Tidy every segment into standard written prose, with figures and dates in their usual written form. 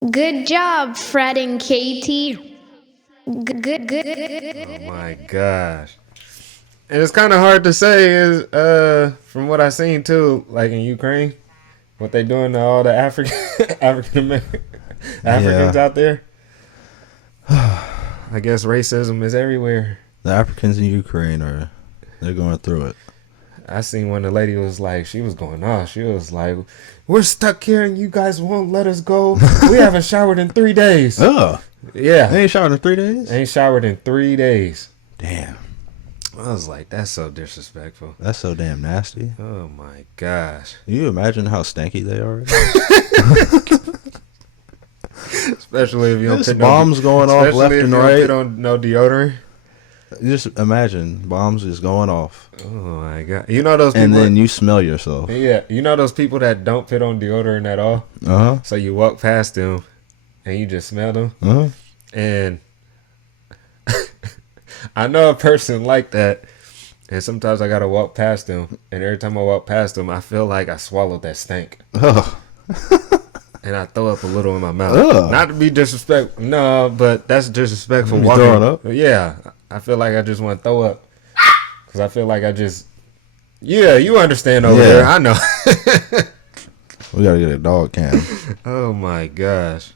Good job, Fred and K.T. Good. Oh my gosh. And it's kind of hard to say is from what I seen too, like in Ukraine, what they doing to all the African Africans out there. I guess racism is everywhere. The Africans in Ukraine they're going through it. I seen when the lady was like, she was going off. She was like, "We're stuck here and you guys won't let us go. We haven't showered in 3 days." Oh, Yeah. they ain't showered in 3 days? Ain't showered in 3 days. Damn. I was like, that's so disrespectful. That's so damn nasty. Oh my gosh. Can you imagine how stanky they are? Especially if you don't There's put bombs going off left and right. You don't no deodorant. Just imagine bombs just going off. Oh my god. You know those people, and then you smell yourself. Yeah, you know those people that don't put on deodorant at all? Uh-huh. So you walk past them and you just smell them. Uh-huh. And I know a person like that, and sometimes I gotta walk past them, and every time I walk past them, I feel like I swallowed that stank, Oh. and I throw up a little in my mouth. Ugh. Not to be disrespectful, no, but that's disrespectful. You Walking, throwing up? Yeah, I feel like I just want to throw up because I feel like I just, yeah, you understand over there. I know. We gotta get a dog cam. Oh my gosh.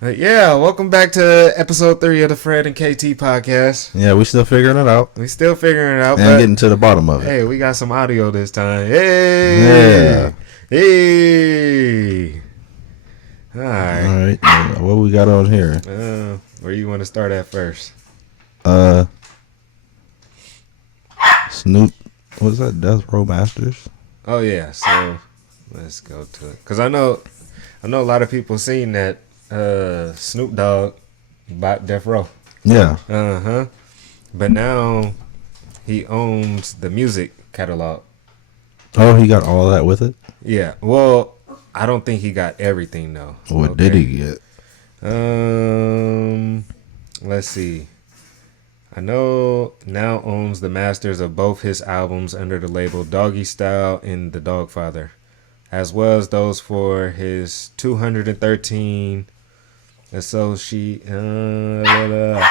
Yeah, welcome back to episode 3 of the Fred and KT podcast. Yeah, we still figuring it out. We still figuring it out, And but getting to the bottom of it. hey, we got some audio this time. Hey, Yeah. hey. All right. All right. What we got on here? Where you want to start at first? Snoop. What's that? Death Row Masters. Oh yeah, so let's go to it because I know a lot of people seen that Snoop Dogg bought Death Row. Yeah. But now he owns the music catalog. Oh, he got all that with it? Yeah. Well, I don't think he got everything though. What did he get? Let's see. I know now owns the masters of both his albums under the label Doggy Style and The Dogfather, as well as those for his 213 associate I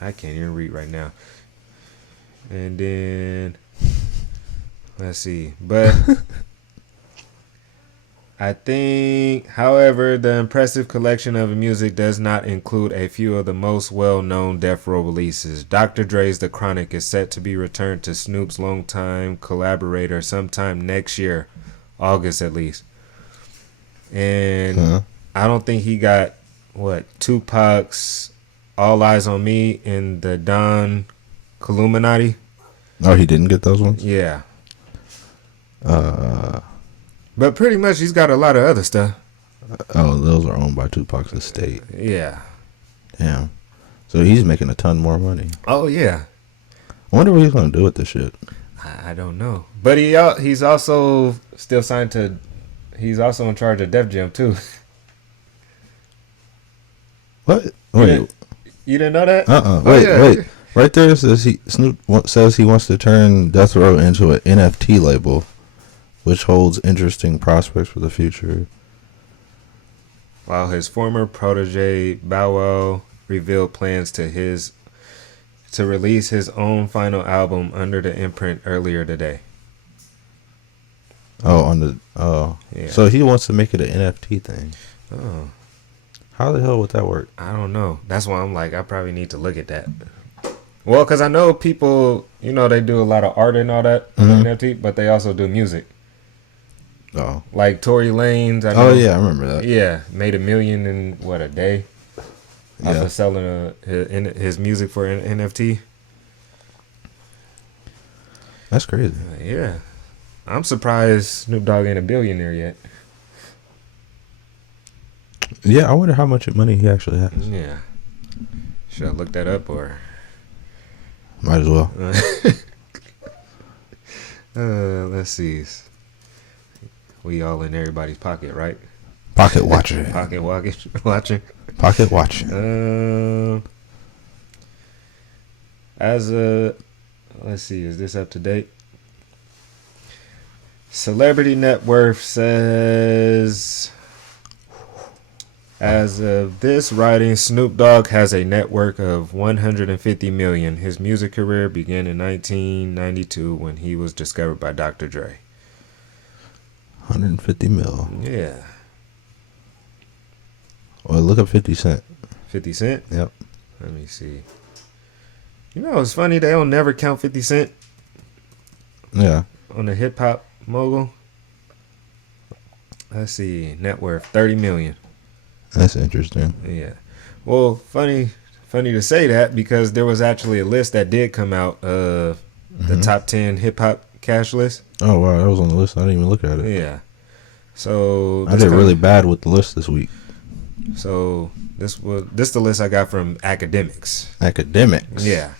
can't even read right now. And then let's see, but I think, however, the impressive collection of music does not include a few of the most well-known Death Row releases. Dr. Dre's The Chronic is set to be returned to Snoop's longtime collaborator sometime next year, August at least. And I don't think he got, Tupac's All Eyes on Me and the Don Illuminati. Oh, he didn't get those ones? Yeah. But pretty much he's got a lot of other stuff. Oh, those are owned by Tupac's estate. Yeah. Damn. So he's making a ton more money. Oh, yeah. I wonder what he's going to do with this shit. I don't know. But he's also still signed to... He's also in charge of Def Jam, too. What? Wait. You didn't know that? Wait. Right there it says Snoop says he wants to turn Death Row into an NFT label, which holds interesting prospects for the future. While his former protege Bow Wow revealed plans to release his own final album under the imprint earlier today. Yeah. So he wants to make it an NFT thing. Oh. How the hell would that work? I don't know. That's why I'm like, I probably need to look at that. Well, because I know people, they do a lot of art and all that on NFT, but they also do music. Oh. Like Tory Lanez. Oh, yeah, I remember that. Yeah, made $1 million in, a day? Yeah. Off of selling his music for an NFT. That's crazy. Yeah. I'm surprised Snoop Dogg ain't a billionaire yet. Yeah, I wonder how much money he actually has. Yeah. Should I look that up or? Might as well. Let's see. We all in everybody's pocket, right? Pocket watcher. Pocket watching. Pocket watching. Let's see, is this up to date? Celebrity net worth says, as of this writing, Snoop Dogg has a net worth of $150 million. His music career began in 1992 when he was discovered by Dr. Dre. 150 mil. Yeah. Well, look up 50 Cent. 50 Cent? Yep. Let me see. You know, it's funny, they don't never count 50 Cent. Yeah. On the hip hop mogul. Let's see, net worth 30 million. That's interesting. Yeah. Well, funny to say that because there was actually a list that did come out of the top 10 hip hop cash list. Oh wow, that was on the list. I didn't even look at it. Yeah. So I did really bad with the list this week. So this the list I got from Academics. Academics. Yeah.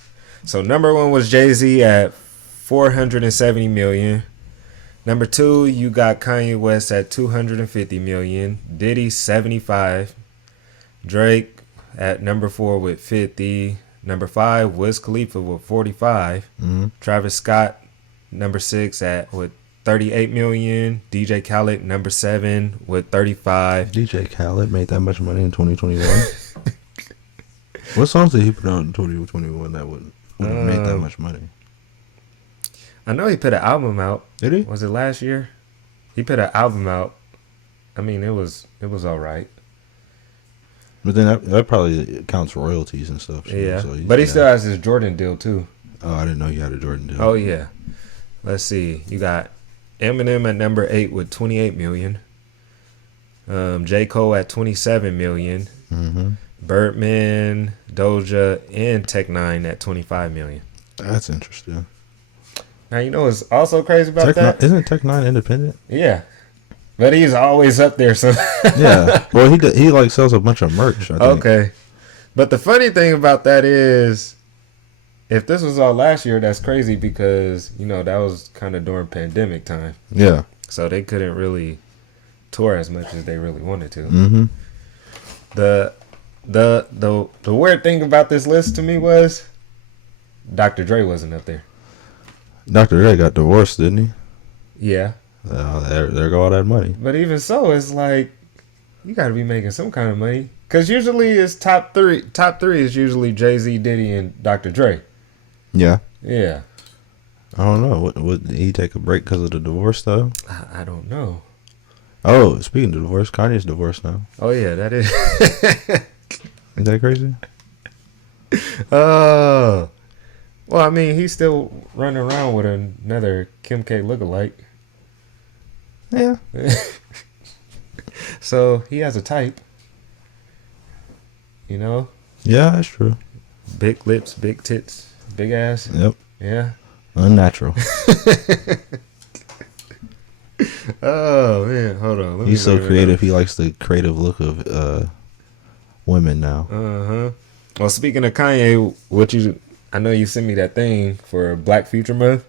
So number 1 was Jay-Z at 470 million. Number 2, you got Kanye West at 250 million. Diddy 75. Drake at number 4 with 50. Number 5, Wiz Khalifa with 45. Travis Scott number 6 with 38 million. DJ Khaled number 7 with 35. DJ Khaled made that much money in 2021. What songs did he put out in 2021 that would have made that much money? I know he put an album out. Did he? Was it last year? He put an album out. I mean, it was all right. But then that probably counts royalties and stuff. Yeah, so but he still has his Jordan deal too. Oh, I didn't know you had a Jordan deal. Oh yeah. Let's see. You got Eminem at number 8 with 28 million. J. Cole at 27 million. Birdman, Doja, and Tech Nine at 25 million. That's interesting. Now you know what's also crazy about that? Isn't Tech Nine independent? Yeah, but he's always up there. So yeah, well he like sells a bunch of merch. I think. Okay, but the funny thing about that is, if this was all last year, that's crazy because you know that was kind of during pandemic time. Yeah, so they couldn't really tour as much as they really wanted to. The weird thing about this list to me was Dr. Dre wasn't up there. Dr. Dre got divorced, didn't he? Yeah. There go all that money. But even so, it's like you got to be making some kind of money because usually it's top three. Top 3 is usually Jay-Z, Diddy, and Dr. Dre. Yeah. Yeah. I don't know. Would he take a break because of the divorce though? I don't know. Oh, speaking of divorce, Kanye's divorced now. Oh yeah, that is. Isn't that crazy? Oh. Well, I mean, he's still running around with another Kim K lookalike. Yeah. So he has a type. You know? Yeah, that's true. Big lips, big tits, big ass. Yep. Yeah. Unnatural. Oh man, hold on. He's so creative. He likes the creative look of women now. Well, speaking of Kanye, I know you sent me that thing for Black Future Month.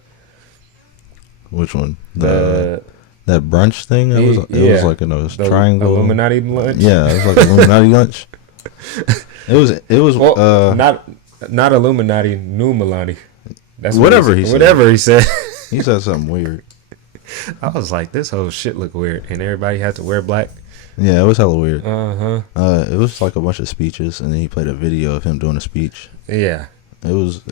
Which one? That brunch thing. It was like in a triangle. Illuminati lunch. Yeah, it was like Illuminati lunch. It was. Well, not Illuminati, New Milani. That's whatever he said. Whatever he said. He said something weird. I was like, this whole shit look weird, and everybody had to wear black. Yeah, it was hella weird. It was like a bunch of speeches, and then he played a video of him doing a speech. Yeah. It was.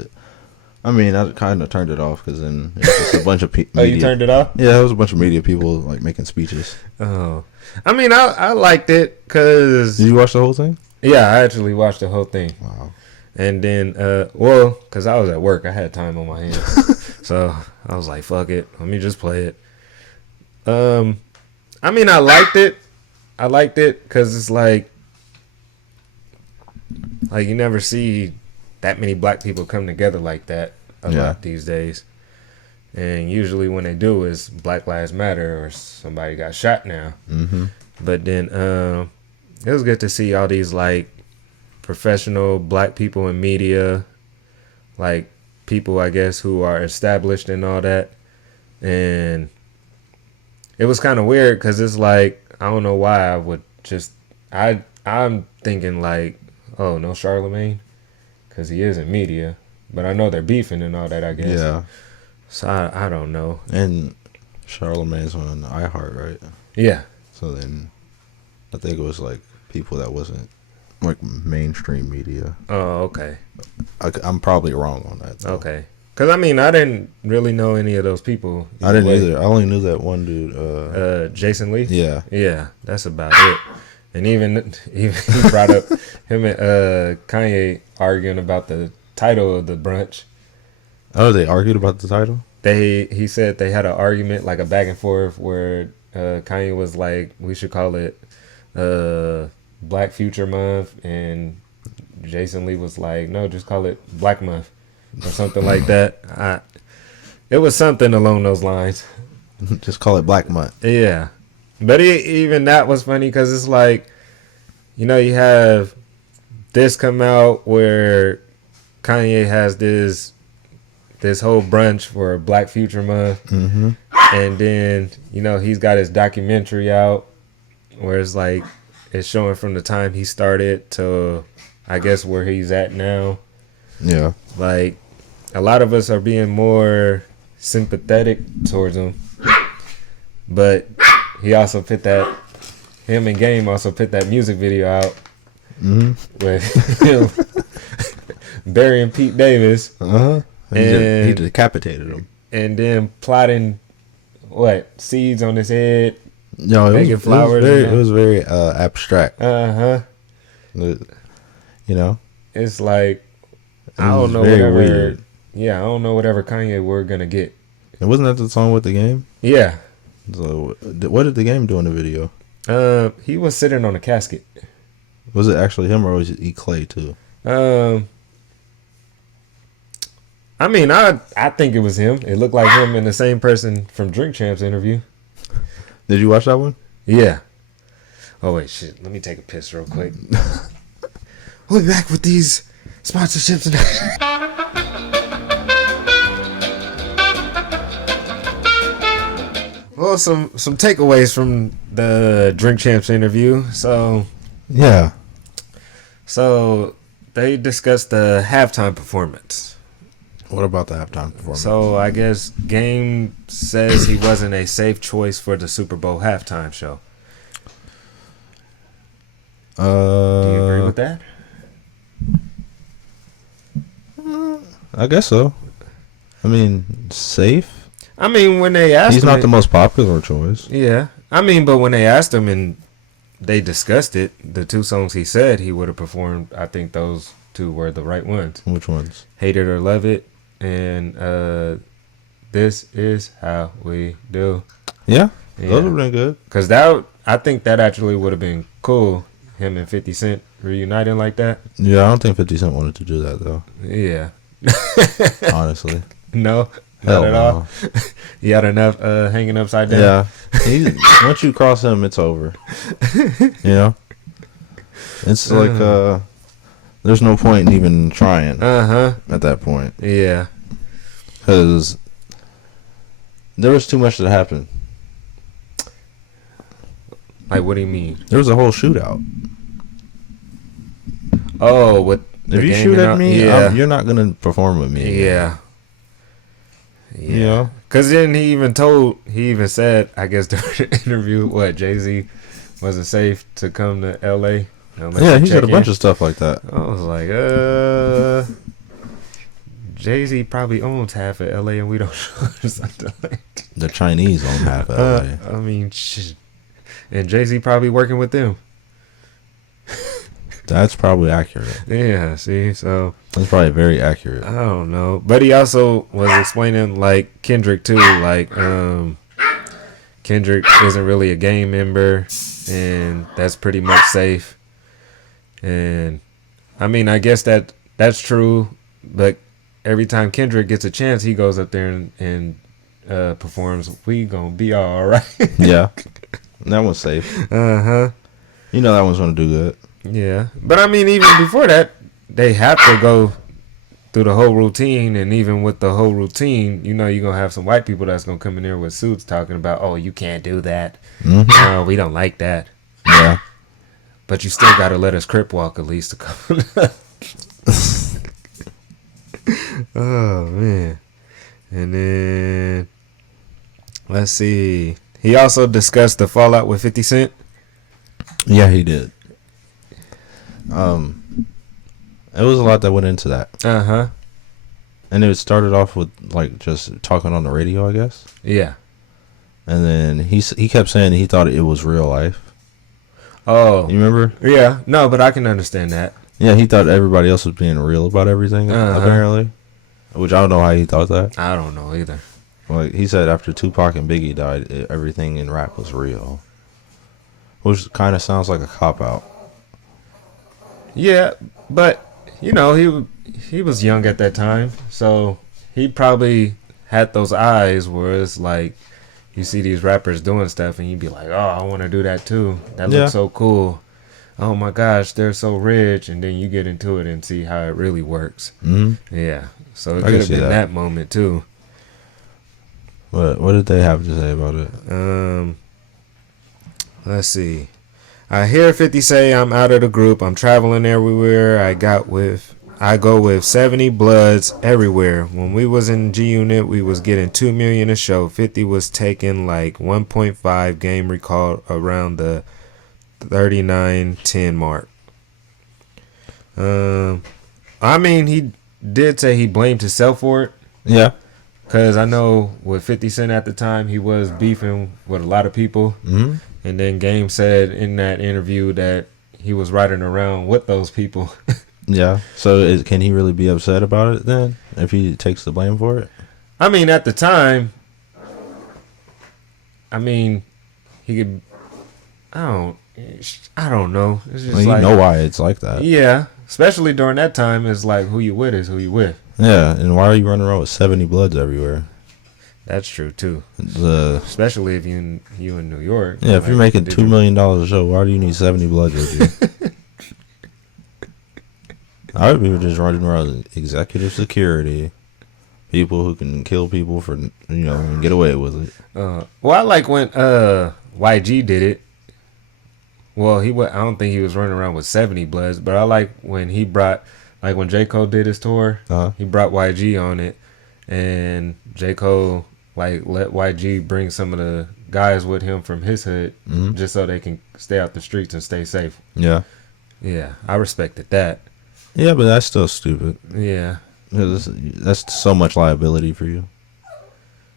I mean, I kind of turned it off because then it was just a bunch of media. Oh, you turned it off? Yeah, it was a bunch of media people like making speeches. Oh, I mean, I liked it because. Did you watch the whole thing? Yeah, I actually watched the whole thing. Wow. And then, because I was at work, I had time on my hands, so I was like, "Fuck it, let me just play it." I mean, I liked it. I liked it because it's like you never see that many black people come together like that a lot these days. And usually when they do is Black Lives Matter or somebody got shot now. But then it was good to see all these like professional black people in media, like people I guess who are established and all that. And it was kind of weird because it's like I don't know why I would just I'm thinking like, oh, no Charlemagne, because he is in media, but I know they're beefing and all that, I guess. Yeah. So I don't know. And Charlemagne's on iHeart, right? Yeah. So then, I think it was like people that wasn't like mainstream media. Oh, okay. I'm probably wrong on that, though. Okay. Because, I mean, I didn't really know any of those people. I didn't either. I only knew that one dude. Jason Lee? Yeah. Yeah, that's about it. And even he brought up him and Kanye arguing about the title of the brunch. Oh, they argued about the title? He said they had an argument, like a back and forth, where Kanye was like, we should call it Black Future Month, and Jason Lee was like, no, just call it Black Month or something like that. It was something along those lines. Just call it Black Month. Yeah. But even that was funny because it's like, you know, you have this come out where Kanye has this whole brunch for Black Future Month. Mm-hmm. And then, you know, he's got his documentary out where it's like, it's showing from the time he started to, I guess, where he's at now. Yeah. Like, a lot of us are being more sympathetic towards him. But he also him and Game also put that music video out with him burying Pete Davis. Uh-huh. And he decapitated him. And then plotting, seeds on his head. No, it was very abstract. Uh-huh. You know? It's like, I don't know whatever. Weird. Yeah, I don't know whatever Kanye we're going to get. And wasn't that the song with the Game? Yeah. So, what did the Game do in the video? He was sitting on a casket. Was it actually him or was it E. Clay too? I mean, I think it was him. It looked like him and the same person from Drink Champs interview. Did you watch that one? Yeah. Oh, wait, shit. Let me take a piss real quick. We'll be back with these sponsorships. Well, some takeaways from the Drink Champs interview. So they discussed the halftime performance. What about the halftime performance? So I guess Game says he wasn't a safe choice for the Super Bowl halftime show. Do you agree with that? I guess so. I mean, safe? I mean, when they asked him... He's not the most popular choice. Yeah. I mean, but when they asked him and they discussed it, the two songs he said he would have performed, I think those two were the right ones. Which ones? Hate It or Love It and This Is How We Do. Yeah. Those would have been good. Because I think that actually would have been cool, him and 50 Cent reuniting like that. Yeah, I don't think 50 Cent wanted to do that, though. Yeah. Honestly. No. Not at all. He had enough hanging upside down. Yeah. Once you cross him, it's over. You know? It's like, there's no point in even trying at that point. Yeah. Because there was too much that happened. Like, what do you mean? There was a whole shootout. Oh, with if you shoot at me, you're not going to perform with me. Yeah. Yeah. You know? Because then he even said, I guess during the interview, Jay-Z wasn't safe to come to L.A. Yeah, he said a bunch of stuff like that. I was like, Jay-Z probably owns half of L.A. and we don't know something like the Chinese own half of L.A. I mean, shit. And Jay-Z probably working with them. That's probably accurate. Yeah, see, so that's probably very accurate. I don't know, but he also was explaining like Kendrick too. Like Kendrick isn't really a Game member, and that's pretty much safe. And I mean, I guess that's true, but every time Kendrick gets a chance, he goes up there and performs. We gonna be all right. Yeah, that one's safe. You know that one's gonna do good. Yeah, but I mean, even before that, they have to go through the whole routine, and even with the whole routine, you know, you're gonna have some white people that's gonna come in there with suits talking about, oh, you can't do that. No, we don't like that. Yeah, but you still gotta let us crip walk at least a couple. Oh man, and then Let's see. He also discussed the fallout with 50 Cent. Yeah, he did. It was a lot that went into that. Uh-huh. And it started off with like just talking on the radio, I guess. Yeah. And then he kept saying he thought it was real life. Oh. You remember? Yeah. No, but I can understand that. Yeah, he thought everybody else was being real about everything, apparently. Which I don't know how he thought that. I don't know either. Like he said, after Tupac and Biggie died, everything in rap was real. Which kind of sounds like a cop-out. Yeah, but, you know, he was young at that time, so he probably had those eyes where it's like, you see these rappers doing stuff and you'd be like, oh, I want to do that too. That looks so cool. Oh my gosh, they're so rich. And then you get into it and see how it really works. Mm-hmm. Yeah, so it could have been that moment too. What did they have to say about it? Let's see. I hear 50 say I'm out of the group. I'm traveling everywhere. I go with 70 Bloods everywhere. When we was in G Unit, we was getting $2 million a show. 50 was taking like 1.5 game recall around the 39-10 mark. I mean, he did say he blamed himself for it. Yeah. Because I know with 50 Cent at the time, he was beefing with a lot of people. Mm-hmm. And then Game said in that interview that he was riding around with those people. Yeah. So can he really be upset about it then if he takes the blame for it? I mean, at the time, he could. I don't know. It's just you know why it's like that. Yeah, especially during that time, it's like who you with is who you with. Yeah, and why are you running around with 70 Bloods everywhere? That's true too. Especially if you in New York. Yeah, if you're making $2 million a show, why do you need 70 Bloods with you? I would be just running around executive security, people who can kill people for and get away with it. Well, I like when YG did it. Well, I don't think he was running around with 70 Bloods, but I like when he brought, like when J. Cole did his tour, he brought YG on it, and J. Cole like let YG bring some of the guys with him from his hood, just so they can stay out the streets and stay safe. Yeah. Yeah, I respected that. Yeah, but that's still stupid. Yeah. That's so much liability for you.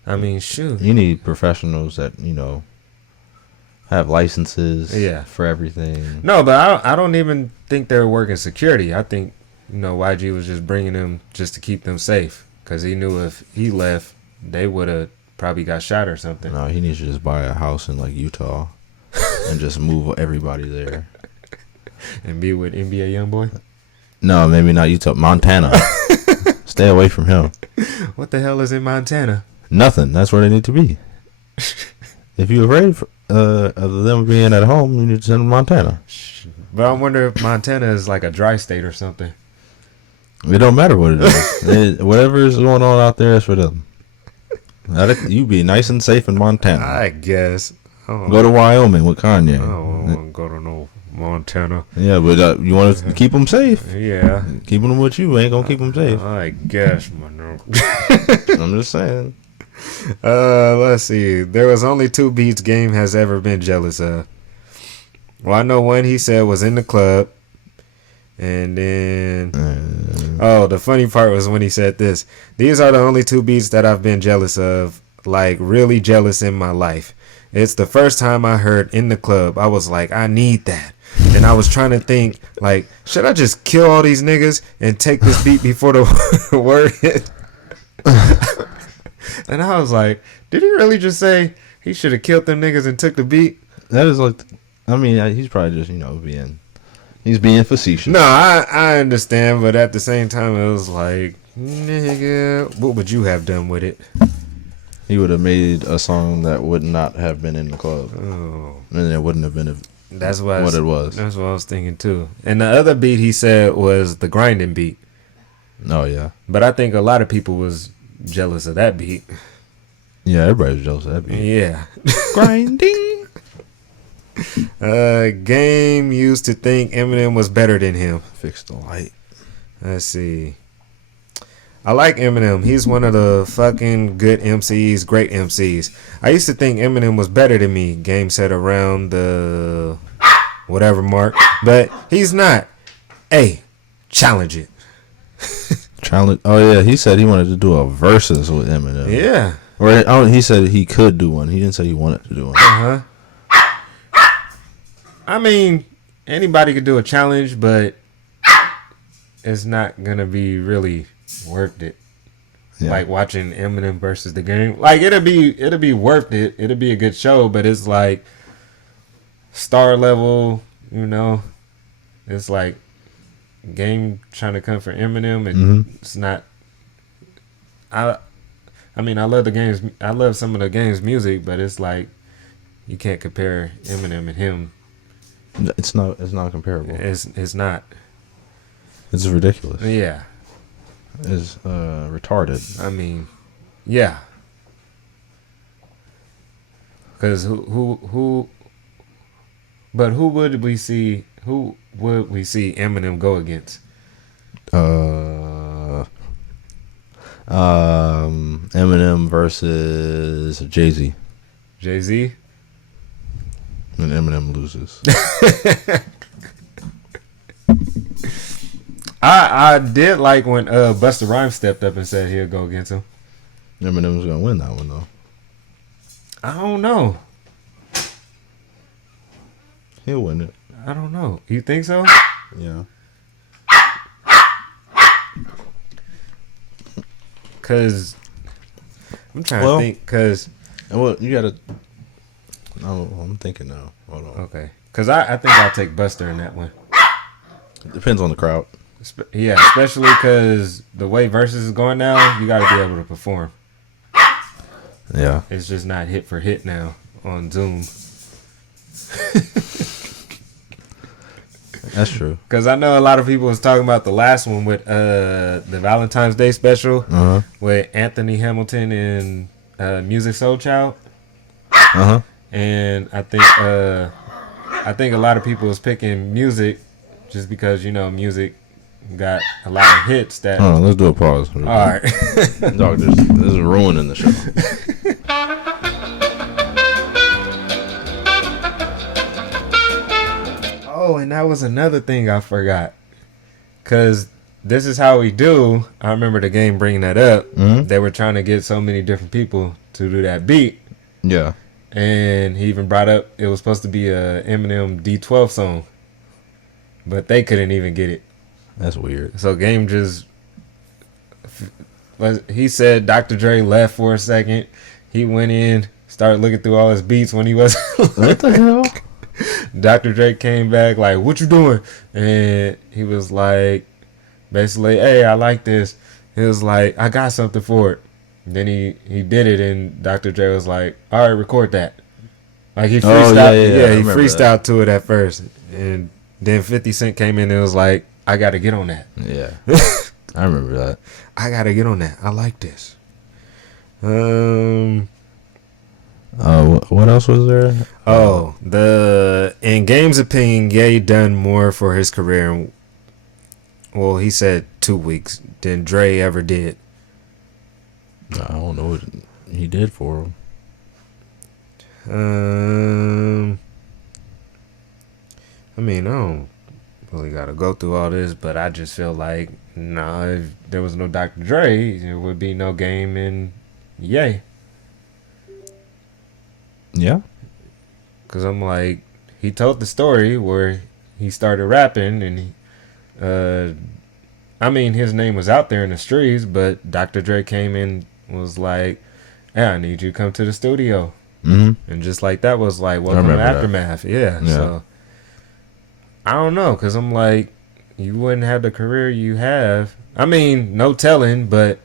I mean, shoot. You need professionals that, have licenses for everything. No, but I don't even think they're working security. I think, YG was just bringing them just to keep them safe. Because he knew if he left, they would have probably got shot or something. No, he needs to just buy a house in, like, Utah and just move everybody there. And be with NBA Youngboy? No, maybe not Utah. Montana. Stay away from him. What the hell is in Montana? Nothing. That's where they need to be. If you're afraid of them being at home, you need to send them to Montana. But I wonder if Montana is like a dry state or something. It don't matter what it is. Whatever is going on out there is for them. You be nice and safe in Montana. I guess. Go to Wyoming with Kanye. I don't want to go to no Montana. Yeah, but you want to keep them safe. Yeah. Keeping them with you ain't going to keep them safe. I guess, man. I'm just saying. Let's see. There was only 2 beats Game has ever been jealous of. Well, I know one he said was in the club. And then... the funny part was when he said this. These are the only 2 beats that I've been jealous of. Like, really jealous in my life. It's the first time I heard in the club. I was like, I need that. And I was trying to think, like, should I just kill all these niggas and take this beat before the word hit? And I was like, did he really just say he should have killed them niggas and took the beat? That is like, he's probably just, he's being facetious. No, I understand, but at the same time, it was like, nigga, what would you have done with it? He would have made a song that would not have been in the club. Oh. And it wouldn't have been what it was. That's what I was thinking, too. And the other beat he said was the grinding beat. Oh, yeah. But I think a lot of people was jealous of that beat. Yeah, everybody's jealous of that beat. Yeah. Grinding. Game used to think Eminem was better than him. Fix the light. Let's see. I like Eminem. He's one of the fucking good MCs, great MCs. I used to think Eminem was better than me. Game said around the whatever mark, but he's not. Hey, challenge it. Challenge. Oh yeah, he said he wanted to do a versus with Eminem. Yeah. Or he said he could do one. He didn't say he wanted to do one. I mean, anybody could do a challenge, but it's not gonna be really worth it. Yeah. Like watching Eminem versus the Game. Like it'll be worth it. It'll be a good show, but it's like star level, It's like Game trying to come for Eminem, and it's not. I mean, I love the Game's. I love some of the Game's music, but it's like you can't compare Eminem and him. It's not comparable. It's not. It's ridiculous. Yeah. It's retarded. I mean, yeah. Because who would we see? Who would we see Eminem go against? Eminem versus Jay-Z. Jay-Z? And Eminem loses. I did like when Busta Rhymes stepped up and said he'll go against him. Eminem's gonna win that one though. I don't know. He'll win it. I don't know. You think so? Yeah. Cause I'm trying to think. Cause you gotta. I'm thinking now. Hold on. Okay. Cause I think I'll take Buster in that one. It depends on the crowd. Yeah, especially because the way Versus is going now, you got to be able to perform. Yeah. It's just not hit for hit now on Zoom. That's true. Because I know a lot of people was talking about the last one with the Valentine's Day special with Anthony Hamilton and Music Soul Child. And I think a lot of people was picking Music just because, Music got a lot of hits that. Hold on, let's do a pause. All right. Dog, this is ruining the show. Oh, and that was another thing I forgot. Because this is how we do. I remember the Game bringing that up. They were trying to get so many different people to do that beat. Yeah. And he even brought up it was supposed to be a Eminem D12 song. But they couldn't even get it. That's weird. So Game just, he said Dr. Dre left for a second. He went in, started looking through all his beats when he was. What the hell? Dr. Dre came back like, "What you doing?" And he was like, basically, "Hey, I like this." He was like, "I got something for it." Then he did it, and Dr. Dre was like, "All right, record that." Like he freestyled, he freestyled to it at first, and then 50 Cent came in and was like, "I got to get on that." Yeah. I remember that. I got to get on that. I like this. What else was there? In Game's opinion, Ye done more for his career. Well, he said 2 weeks than Dre ever did. I don't know what he did for him. I mean, I don't really got to go through all this, but I just feel like, if there was no Dr. Dre, there would be no Game in Ye. Yeah. Because I'm like, he told the story where he started rapping, and his name was out there in the streets, but Dr. Dre came in, was like, "Hey, I need you to come to the studio." And just like that was like, welcome to Aftermath. Yeah. So I don't know, because I'm like, you wouldn't have the career you have. I mean, no telling, but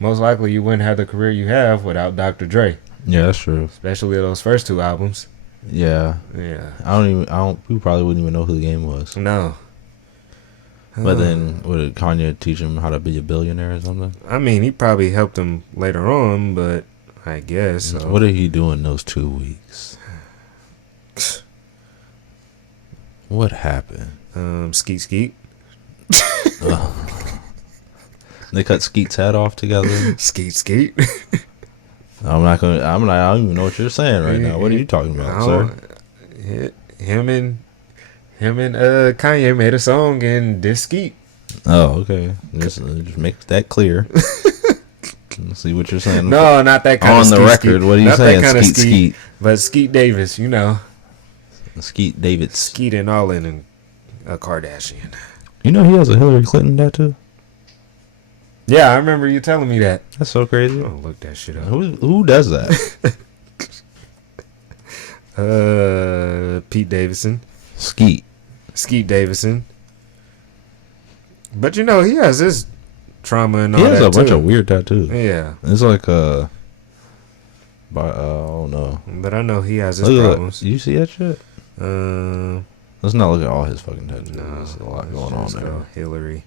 most likely you wouldn't have the career you have without Dr. Dre. Yeah, that's true. Especially those first 2 albums. Yeah. We probably wouldn't even know who the Game was. No. But then, would Kanye teach him how to be a billionaire or something? I mean, he probably helped him later on, but I guess. So. What did he do in those 2 weeks? What happened? Skeet. They cut Skeet's head off together. Skeet. I don't even know what you're saying right now. What are you talking about, sir? Him and Kanye made a song and this Skeet. Oh, okay. Just make that clear. Let's see what you're saying. No, not that kind on of the record. What are you saying? Skeet. But Skeet Davis, you know. Skeet Davis. Skeet and all in a Kardashian. You know he has a Hillary Clinton tattoo? Yeah, I remember you telling me that. That's so crazy. Oh, look that shit up. Who does that? Pete Davidson. Skeet Davidson. But you know, he has his trauma and all that. He has a bunch too. of weird tattoos. Yeah. It's like I don't know. But I know he has his problems. You see that shit? Let's not look at all his fucking tattoos. No, there's a lot going on there. Hillary.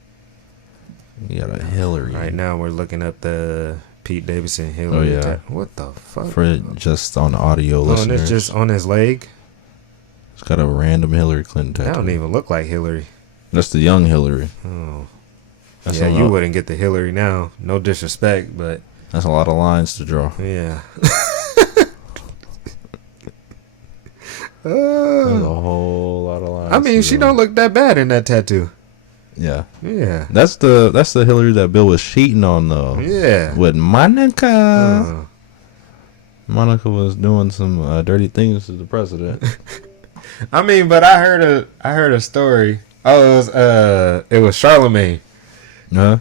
You got a Hillary. Right now we're looking up the Pete Davidson Hillary. Oh, yeah. What the fuck? For just on audio listeners. And it's just on his leg? It's got a random Hillary Clinton tattoo. That don't even look like Hillary. That's the young Hillary. Oh. Yeah, you wouldn't get the Hillary now. No disrespect, but... That's a lot of lines to draw. Yeah. There's a whole lot of lines. I mean, she don't look that bad in that tattoo. Yeah. Yeah. That's the Hillary that Bill was cheating on, though. Yeah. With Monica. Monica was doing some dirty things to the president. I mean, but I heard a story. Oh, it was Charlemagne. Huh?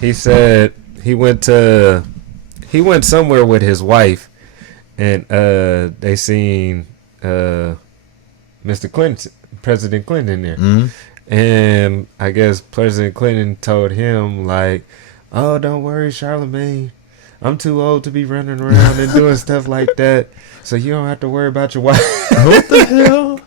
He said he went somewhere with his wife, and they seen Mr. Clinton, President Clinton there. Mm-hmm. And I guess President Clinton told him, like, oh, don't worry, Charlemagne. I'm too old to be running around and doing stuff like that. So you don't have to worry about your wife. What the hell?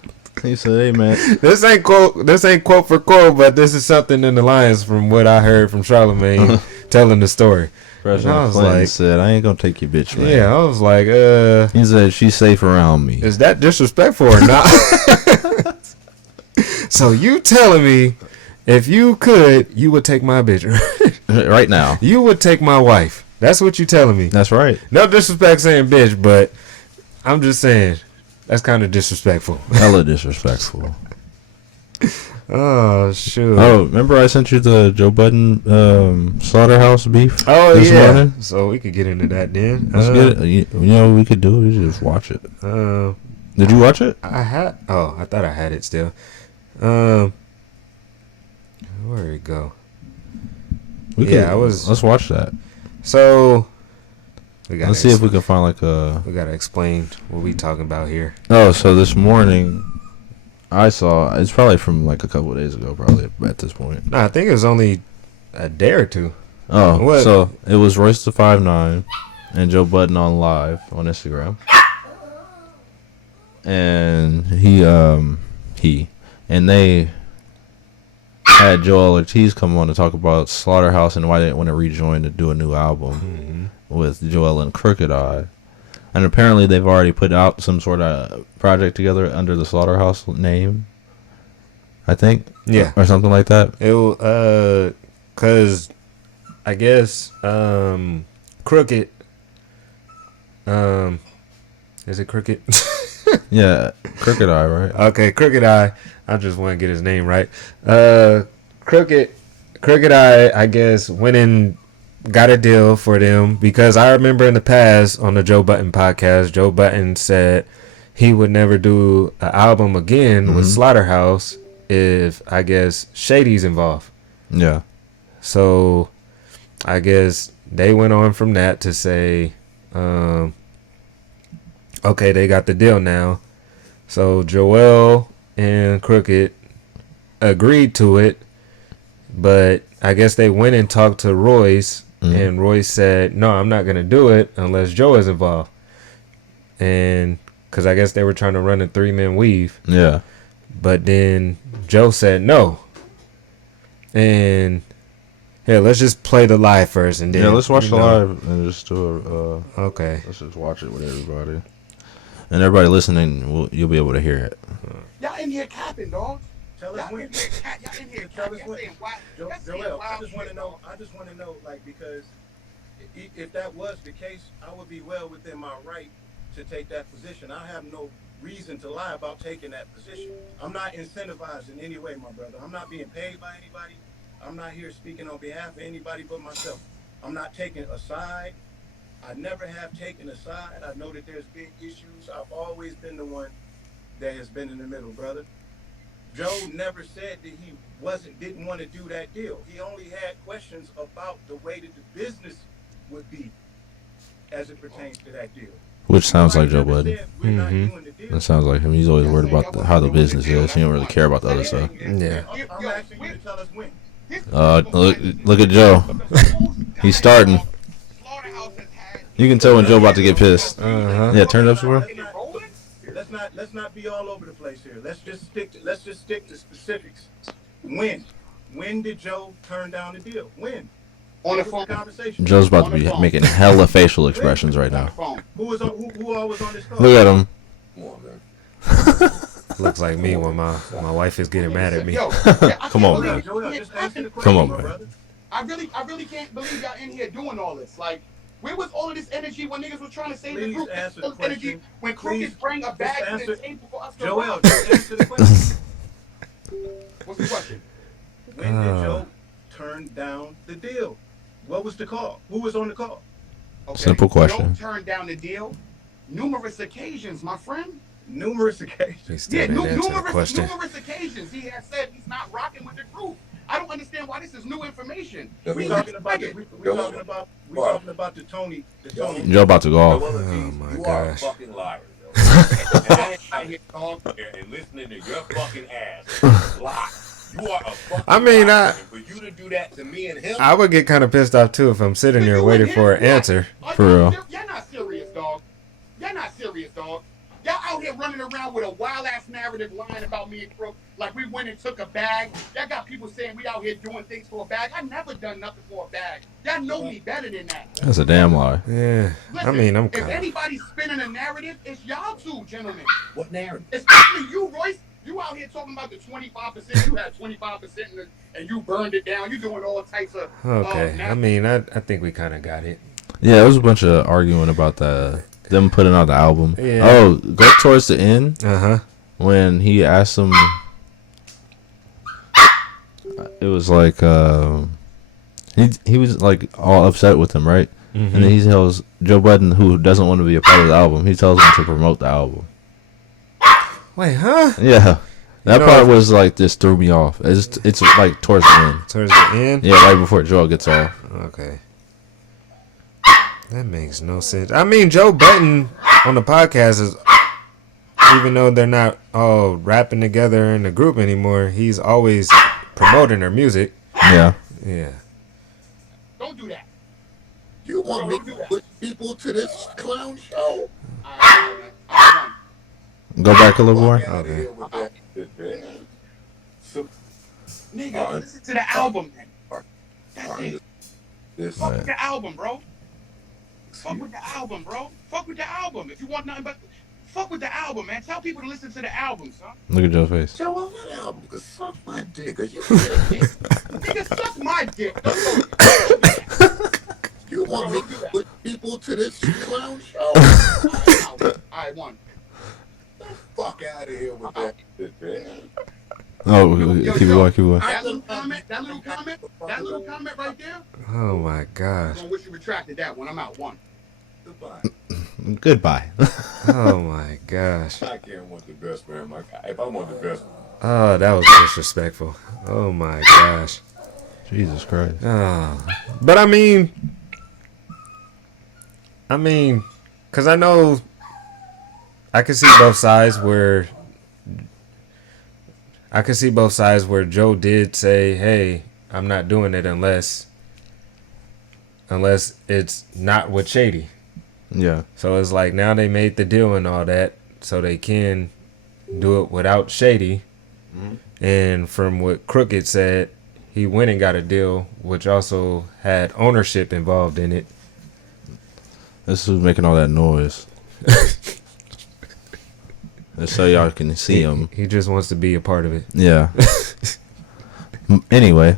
He said, hey, man. This ain't quote for quote, but this is something in the lines from what I heard from Charlemagne telling the story. President Clinton said, I ain't going to take your bitch, man. Yeah, I was like, He said, she's safe around me. Is that disrespectful or not? So you telling me if you could, you would take my bitch right now? You would take my wife. That's what you telling me. That's right. No disrespect saying bitch, but I'm just saying that's kind of disrespectful. Hella disrespectful. Oh shoot. Oh, remember I sent you the Joe Budden Slaughterhouse beef? Oh this morning? So we could get into that then. Let's get it. You know what we could do? We should just watch it. Did you watch it? I thought I had it still. Where'd it go? Let's watch that. So let's see if we can find we gotta explain what we talking about here. Oh, so this morning I saw, it's probably from like a couple of days ago, probably at this point. No, I think it was only a day or two. Oh, what? So it was Royce the 5'9" and Joe Budden on live on Instagram, and they had Joel Ortiz come on to talk about Slaughterhouse and why they want to rejoin to do a new album with Joel and Crooked Eye. And apparently they've already put out some sort of project together under the Slaughterhouse name, I think. Yeah. Or something like that. Because I guess Crooked, is it Crooked? Yeah, Crooked Eye, right? Okay, Crooked Eye. I just want to get his name right. Crooked Eye, I guess, went and got a deal for them because I remember in the past on the Joe Budden podcast, Joe Budden said he would never do an album again with Slaughterhouse if, I guess, Shady's involved. Yeah. So I guess they went on from that to say, okay, they got the deal now. So Joel and Crooked agreed to it, but I guess they went and talked to Royce, and Royce said, no, I'm not going to do it unless Joe is involved. And because I guess they were trying to run a 3-man weave. Yeah. But then Joe said no. And here, let's just play the live first, and then let's watch the live and just do okay. Let's just watch it with everybody, and everybody listening, you'll be able to hear it. Y'all in here capping, dog. Tell us when. Y'all in here. Tell us Y'all when. saying wild- y'all saying Joel, I wild just want to shit, know. dog. I just want to know, like, because if that was the case, I would be well within my right to take that position. I have no reason to lie about taking that position. I'm not incentivized in any way, my brother. I'm not being paid by anybody. I'm not here speaking on behalf of anybody but myself. I'm not taking a side. I never have taken a side. I know that there's been issues. I've always been the one that has been in the middle, brother. Joe never said that he didn't want to do that deal. He only had questions about the way that the business would be as it pertains to that deal. Which sounds like Joe Never Budden. said we're not doing the deal. That sounds like him. He's always worried about how the business is. He don't really care about the other stuff. Yeah. I'm asking you to tell us when. Look at Joe. He's starting. Slaughterhouse has had. You can tell when Joe about to get pissed. Yeah, turn it up some more. Let's not be all over the place here. Let's just stick to specifics. When did Joe turn down the deal? When? On the What was phone. conversation? Joe's about to be making hella facial expressions right On the now. phone. Who all was on this call? Look at him. Come on, man. Looks like me when my wife is getting mad at me. Yo, Come on, man. Joel, just answer the question, Come on, my man. brother. I really can't believe y'all in here doing all this. Like, where was all of this energy when niggas was trying to save the Please group? answer All the this energy question. when Please, Crooked bring a bag just to the answer- table for us to Joel, rob. just answer the question. What's the question? When did Joe turn down the deal? What was the call? Who was on the call? Okay. Simple question. Joe turned down the deal numerous occasions, my friend. Numerous occasions. He still didn't answer the question. numerous occasions. He has said he's not rocking with the group. I don't understand why this is new information. We talking about the Tony. Joe about to go off. Oh my You are a gosh. fucking liar, yo. And I ain't out here talking and listening to your fucking ass lie. You are a fucking I mean, liar. I- And for you to do that to me and him, I would get kind of pissed off too if I'm sitting there waiting for an answer. For real. Y'all not serious, dog. Y'all not serious, dog. Y'all out here running around with a wild ass narrative lying about me and Crook, like we went and took a bag. Y'all got people saying we out here doing things for a bag. I never done nothing for a bag. Y'all know me better than that. That's a damn lie. Yeah. I Listen, mean, I'm if kind of. anybody's spinning a narrative, it's y'all two, gentlemen. what narrative? Especially you, Royce. You out here talking about the 25%. You had 25% and you burned it down. You doing all types of. Okay. I mean, I think we kind of got it. Yeah, it was a bunch of arguing about them putting out the album. Yeah. Oh, go towards the end Uh-huh. when he asked him. It was like he was like all upset with him, right? And then he tells Joe Budden, who doesn't want to be a part of the album, he tells him to promote the album. Wait, huh? Yeah, that know, part was like this threw me off. It's like towards the end. Towards the end? Yeah, right before Joel gets off. Okay. That makes no sense. I mean, Joe Budden on the podcast is, even though they're not all rapping together in the group anymore, he's always promoting their music. Yeah. Yeah. Don't do that. You want me to put people to this clown show? All right, man. Go back a little more. Fuck outta Okay. here with that shit, man. So, Nigga, listen to the album, man. That's it. this Fuck with the album, bro. Fuck with the album, bro. Fuck with the album. If you want nothing but fuck with the album, man. Tell people to listen to the album, son. Look at Joe's face. Joe, what album? Cause suck my dick. Are you kidding me? Nigga, suck my dick. You want me to put people to this clown show? All right, one. Fuck out of here with that shit, man. Oh, keep it going, keep it going. That little comment right there. Oh my I'm gosh. gonna wish you retracted that one. I'm out. One. Goodbye. Goodbye. Oh my gosh. I can't want the best for him. If I want the best, Oh, that was disrespectful. Oh my gosh. Jesus Christ. Oh. But I mean, because I know I can see both sides where Joe did say, hey, I'm not doing it unless it's not with Shady. Yeah. So it's like now they made the deal and all that so they can do it without Shady. And from what Crooked said, he went and got a deal which also had ownership involved in it. This was making all that noise. so y'all can see him. He just wants to be a part of it. Yeah. Anyway,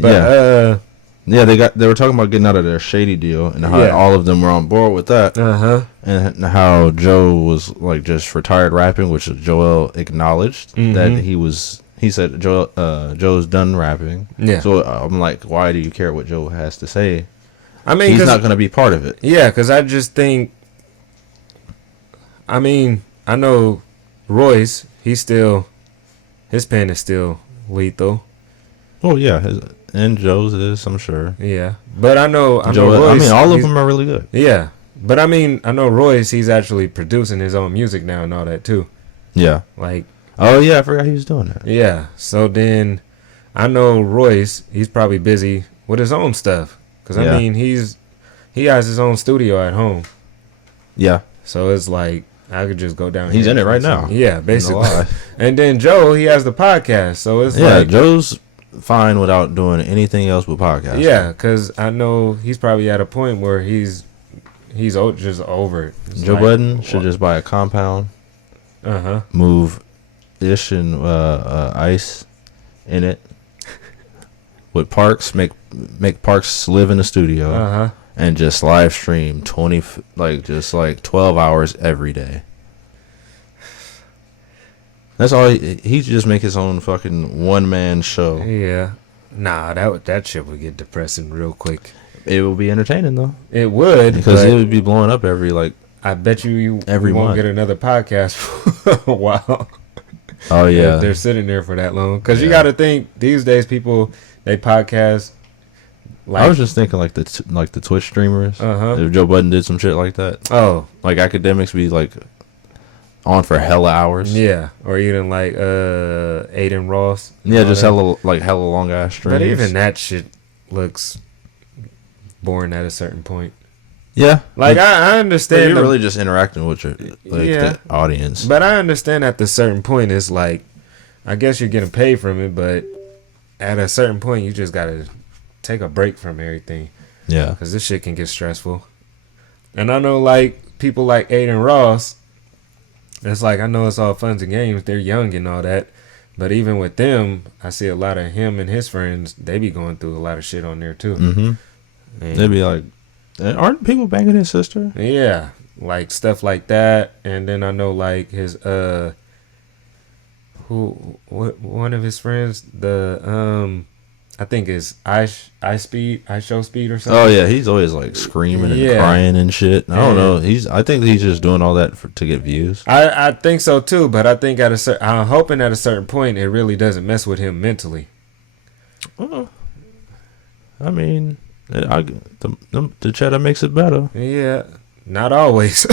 But yeah, they were talking about getting out of their shady deal and how Yeah. all of them were on board with that, and how Joe was like just retired rapping, which Joel acknowledged that he was. He said Joe's done rapping. Yeah. So I'm like, why do you care what Joe has to say? I mean, He's not going to be part of it. Yeah, because I just think. I mean, I know Royce. His pen is still lethal. Oh yeah, and Joe's is, I'm sure. Yeah, but I know Joe, Royce. I mean, all of them are really good. Yeah, but I mean, I know Royce. He's actually producing his own music now and all that too. Yeah. Like. Oh yeah, I forgot he was doing that. Yeah. So then, I know Royce. He's probably busy with his own stuff. Cause I mean, he has his own studio at home. Yeah. So it's like I could just go down. He's here in it right now. Yeah, basically. And then Joe, he has the podcast. So it's like Joe's fine without doing anything else but podcasting. Yeah, because I know he's probably at a point where he's just over it. It's Joe Budden should just buy a compound. Move Ish and Ice in it with Parks. Make Parks live in the studio. And just live stream 12 hours every day. That's all. He just make his own fucking one man show. Yeah. Nah, that shit would get depressing real quick. It would be entertaining though. It would, because it would be blowing up every I bet you every won't month. get another podcast for a while. Oh yeah, they're sitting there for that long. Because you got to think these days, people they podcast. Like, I was just thinking like the Twitch streamers. If Joe Budden did some shit like that. Oh, like academics be like on for hella hours. Yeah, or even like Aiden Ross. Yeah, just hella long ass streams. But even that shit looks boring at a certain point. Yeah, like I understand. You're really just interacting with your the audience. But I understand at the certain point it's like, I guess you're getting paid from it, but at a certain point you just gotta take a break from everything. Yeah, because this shit can get stressful. And I know like people like Aiden Ross. It's like I know it's all fun and games. They're young and all that, but even with them, I see a lot of him and his friends. They be going through a lot of shit on there too. They'd be like, aren't people banging his sister? Yeah, like stuff like that. And then I know like his one of his friends, I think is I show speed or something. Oh yeah, he's always like screaming and crying and shit. I don't know. I think he's just doing all that to get views. I think so too, but I think I'm hoping at a certain point it really doesn't mess with him mentally. I mean, the cheddar makes it better. Yeah, not always.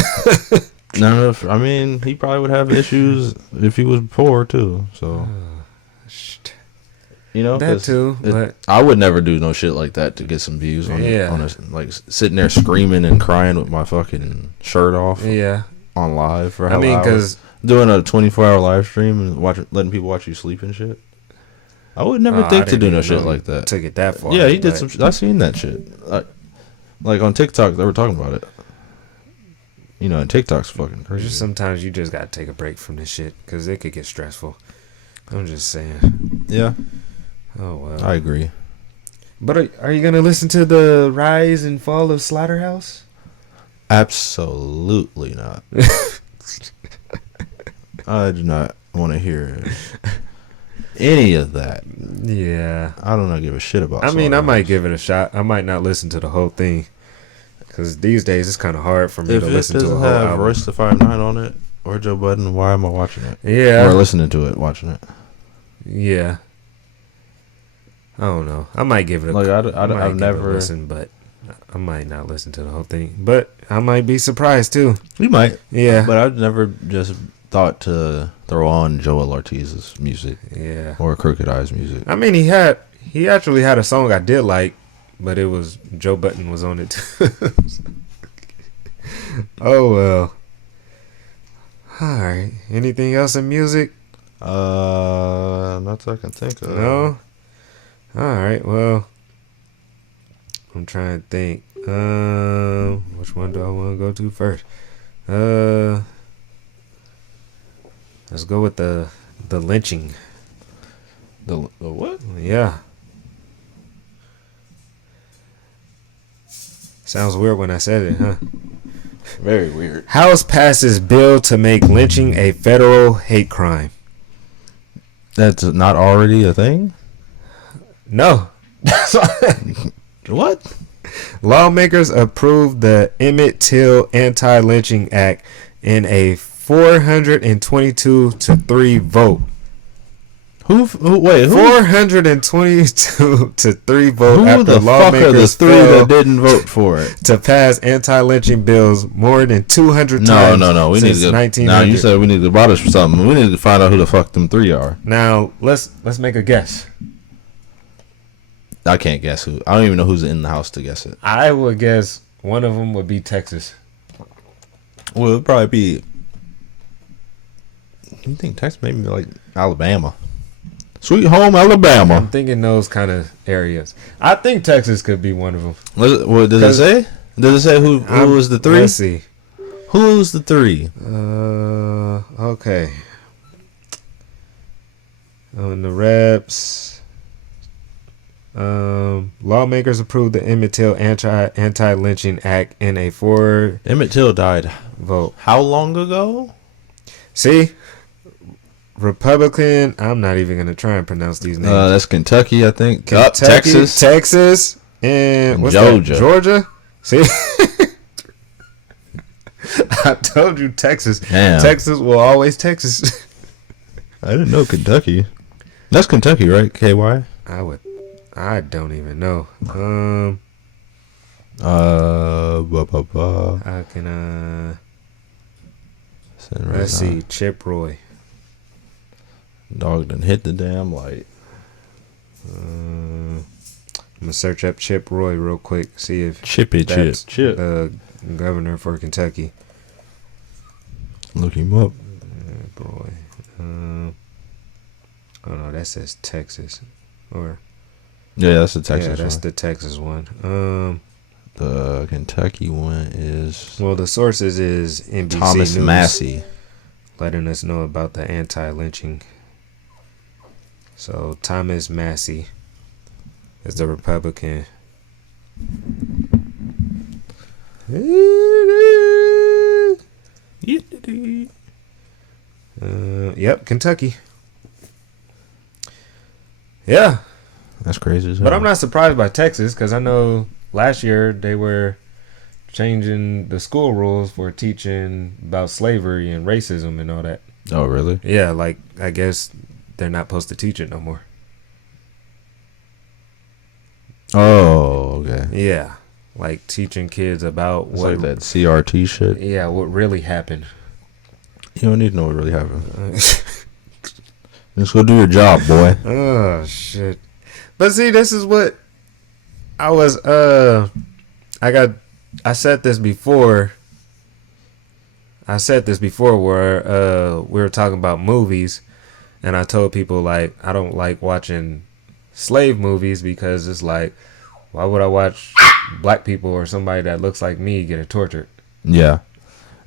No, I mean he probably would have issues if he was poor too. So. You know, that too. But I would never do no shit like that to get some views on like sitting there screaming and crying with my fucking shirt off. Yeah, on live for because doing a 24-hour live stream and letting people watch you sleep and shit. I would never think to do no shit like that. Took it that far. Yeah, he did some. I seen that shit. Like on TikTok, they were talking about it. You know, and TikTok's fucking crazy. Just sometimes you just gotta take a break from this shit because it could get stressful. I'm just saying. Yeah. Oh well. I agree. But are you gonna listen to the rise and fall of Slaughterhouse? Absolutely not. I do not want to hear any of that. Yeah. I don't give a shit about. I mean, I might give it a shot. I might not listen to the whole thing because these days it's kind of hard for me to listen to a whole album. If it doesn't have Royce the 5'9" on it or Joe Budden, why am I watching it? Yeah. Or listening to it, watching it. Yeah. I don't know. I might give it a I've never listened, but I might not listen to the whole thing. But I might be surprised too. You might. Yeah. But I've never just thought to throw on Joel Ortiz's music. Yeah. Or Crooked Eye's music. I mean, he actually had a song I did like, but it was Joe Budden was on it too. Oh well. Alright. Anything else in music? Not that I can think of. No? Alright, well, I'm trying to think. Which one do I want to go to first? Let's go with the lynching. The what? Yeah. Sounds weird when I said it, huh? Very weird. House passes bill to make lynching a federal hate crime. That's not already a thing? No. What? Lawmakers approved the Emmett Till Anti-Lynching Act in a 422 to 3 vote. Who wait, who 422 to 3 vote who after the fuck are the lawmakers three that failed didn't vote for it? to pass anti-lynching bills more than 200 No, times no. We need since to. Now 1900. you said we need to bother for something. We need to find out who the fuck them three are. Now let's make a guess. I can't guess who. I don't even know who's in the house to guess it. I would guess one of them would be Texas. Well, it'd probably be. You think Texas? Maybe like Alabama. Sweet home Alabama. I'm thinking those kind of areas. I think Texas could be one of them. What does it say? Does it say who was the three? Let's see. Who was the three? Okay. On the reps, lawmakers approved the Emmett Till Anti-Lynching Act in a 4 Emmett Till died. vote. How long ago? See? Republican, I'm not even going to try and pronounce these names. That's Kentucky, I think. Kentucky, Texas. and what's Georgia. that? Georgia? See? I told you Texas. Damn. Texas will always Texas. I didn't know Kentucky. That's Kentucky, right? KY? I don't even know. I can let's see. Chip Roy. Dog done hit the damn light. I'm gonna search up Chip Roy real quick. See if Chip. the governor for Kentucky. Look him up. Roy. Oh no, that says Texas. Or Yeah, that's the Texas yeah, that's one. the Texas one. The Kentucky one is Well, the sources is NBC Thomas News, Massey. letting us know about the anti-lynching. So Thomas Massey is the Republican. Yep, Kentucky. Yeah, That's crazy as hell. but I'm not surprised by Texas because I know last year they were changing the school rules for teaching about slavery and racism and all that. Oh, really? Yeah, like I guess they're not supposed to teach it no more. Oh, okay. Yeah, like teaching kids about It's what like that CRT shit. Yeah, what really happened. You don't need to know what really happened. Just go do your job, boy. Oh shit! But see, this is what I was. I said this before. I said this before where we were talking about movies, and I told people like I don't like watching slave movies because it's like, why would I watch black people or somebody that looks like me getting tortured? Yeah.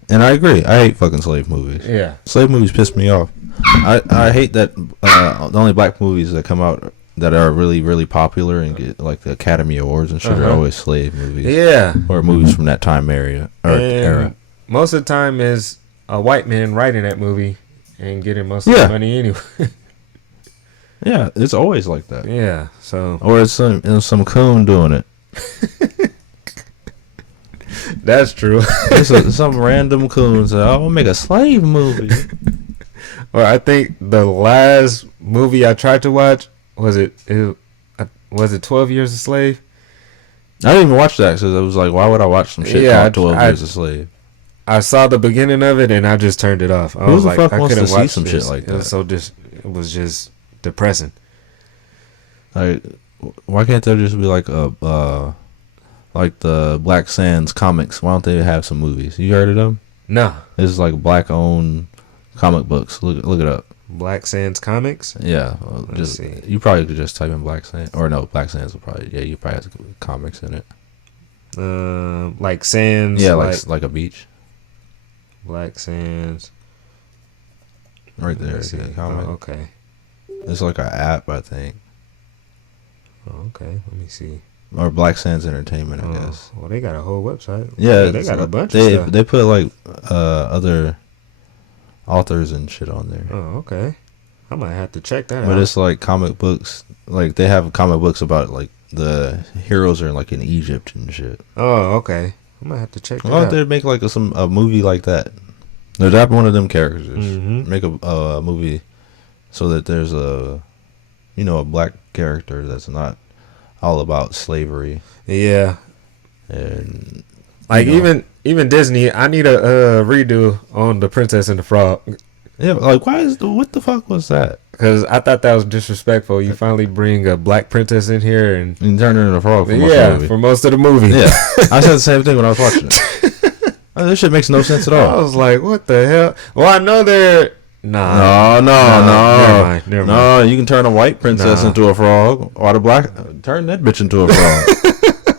And I agree. I hate fucking slave movies. Yeah. Slave movies piss me off. I hate that the only black movies that come out that are really, really popular and get like the Academy Awards and shit are always slave movies. Yeah. Or movies from that time era. And most of the time is a white man writing that movie and getting most of the money anyway. Yeah, it's always like that. Yeah, so Or it's some coon doing it. that's true. Some random coon said, "I'll make a slave movie." Or I think the last movie I tried to watch was it 12 Years a Slave? I didn't even watch that because I was like, "Why would I watch some shit called 12 Years a Slave?" I saw the beginning of it and I just turned it off. I Who was the like, fuck I wants couldn't to see watch some this. shit like It was that? it was just depressing. Like, why can't there just be like like the Black Sands comics? Why don't they have some movies? You heard of them? No. It's like black owned comic books. Look it up. Black Sands Comics? Yeah, Let's see. You probably could just type in Black Sands, or no, Black Sands will probably you probably have comics in it. Like Sands. Yeah, like a beach. Black Sands. Right there. Let's see. Yeah, comic. Oh, okay. It's like an app, I think. Oh, okay. Let me see. Or Black Sands Entertainment, I guess. Well, they got a whole website. Yeah, they got a bunch they, of stuff. They put like other authors and shit on there. Oh, okay. I might have to check that out. But it's like comic books. Like they have comic books about like the heroes are like in Egypt and shit. Oh, okay. I might have to check that Why don't out. they make like a movie like that? Adapt one of them characters. Mhm. Make a movie so that there's a black character that's not all about slavery. Yeah. And Like even Disney, I need a redo on the Princess and the Frog. yeah, like what the fuck was that? Because I thought that was disrespectful. You finally bring a black princess in here and And turn her into a frog for most of the movie. for most of the movie. Yeah, I said the same thing when I was watching it. This shit makes no sense at I all. was like, what the hell? Well, I know they're No. Never mind. No, you can turn a white princess Nah. into a frog, or the black turn that bitch into a frog.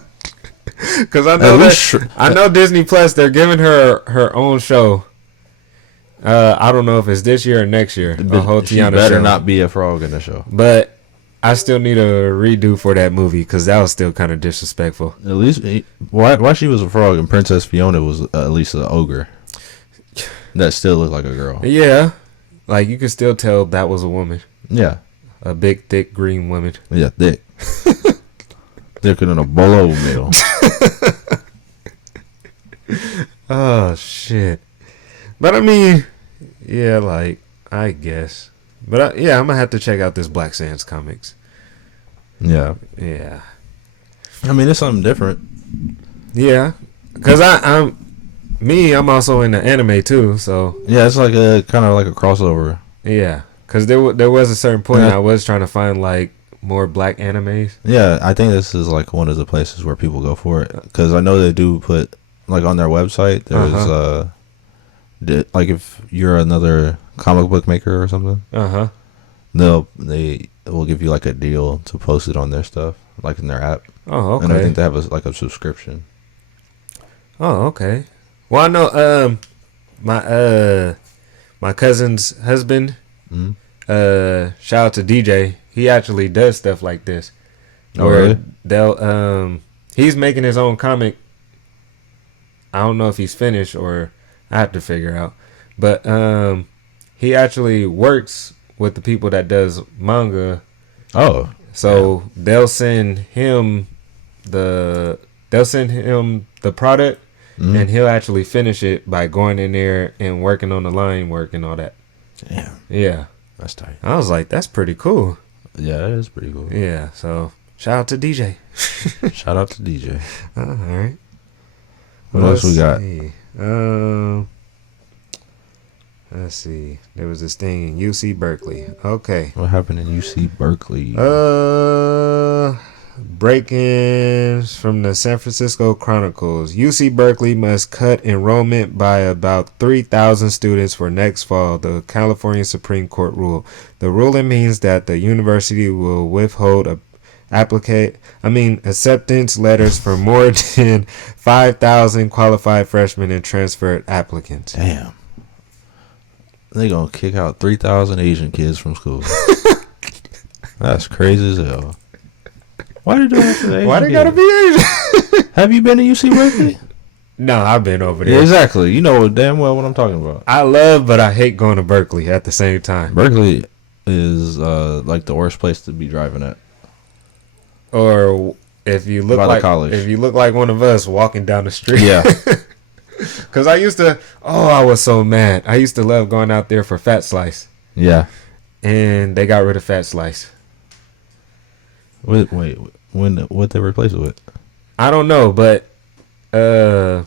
Because I At know least I know Disney Plus. They're giving her own show. I don't know if it's this year or next year. A whole She Tiana better show. not be a frog in the show. But I still need a redo for that movie because that was still kind of disrespectful. At least why she was a frog and Princess Fiona was at least an ogre. That still looked like a girl. Yeah, like you could still tell that was a woman, Yeah, a big, thick, green woman. yeah, thick, thicker than a bolo meal. Oh shit! But I mean, yeah, like I guess. But yeah, I'm gonna have to check out this Black Sands comics. Yeah, Yeah, I mean it's something different. yeah, because I'm also into anime too. So Yeah, it's like a kind of like a crossover. yeah, because there was a certain point Yeah. I was trying to find like more black animes. Yeah, I think this is like one of the places where people go for it because I know they do put like on their website. There's like if you're another comic book maker or something, they will give you like a deal to post it on their stuff, like in their app. Oh, okay. And I think they have a subscription. Oh, okay. Well, I know my cousin's husband. Mhm. Shout out to DJ. He actually does stuff like this. Oh, where really? they'll he's making his own comic. I don't know if he's finished or I have to figure out. But he actually works with the people that does manga. Oh, So they'll send him the product, and he'll actually finish it by going in there and working on the line work and all that. damn, Yeah, that's tight. I was like, that's pretty cool. Yeah, that is pretty cool. Yeah, so shout out to DJ. Shout out to DJ. All right. What else we got? See. Let's see. There was this thing in UC Berkeley. Okay. What happened in UC Berkeley? Break-ins from the San Francisco Chronicles. UC Berkeley must cut enrollment by about 3,000 students for next fall, the California Supreme Court ruled. The ruling means that the university will withhold acceptance letters for more than 5,000 qualified freshmen and transferred applicants. Damn. They gonna kick out 3,000 Asian kids from school. That's crazy as hell. Why they do that to the Asian Why they kids? gotta be Asian? Have you been to UC Berkeley? No, I've been over there. Yeah, exactly. You know damn well what I'm talking about. I love, but I hate going to Berkeley at the same time. Berkeley is like the worst place to be driving at. Or if you look By the like college. if you look like one of us walking down the street. Yeah. Cause I used to. Oh, I was so mad. I used to love going out there for Fat Slice, Yeah. and they got rid of Fat Slice. Wait, what they replace it with? I don't know, but I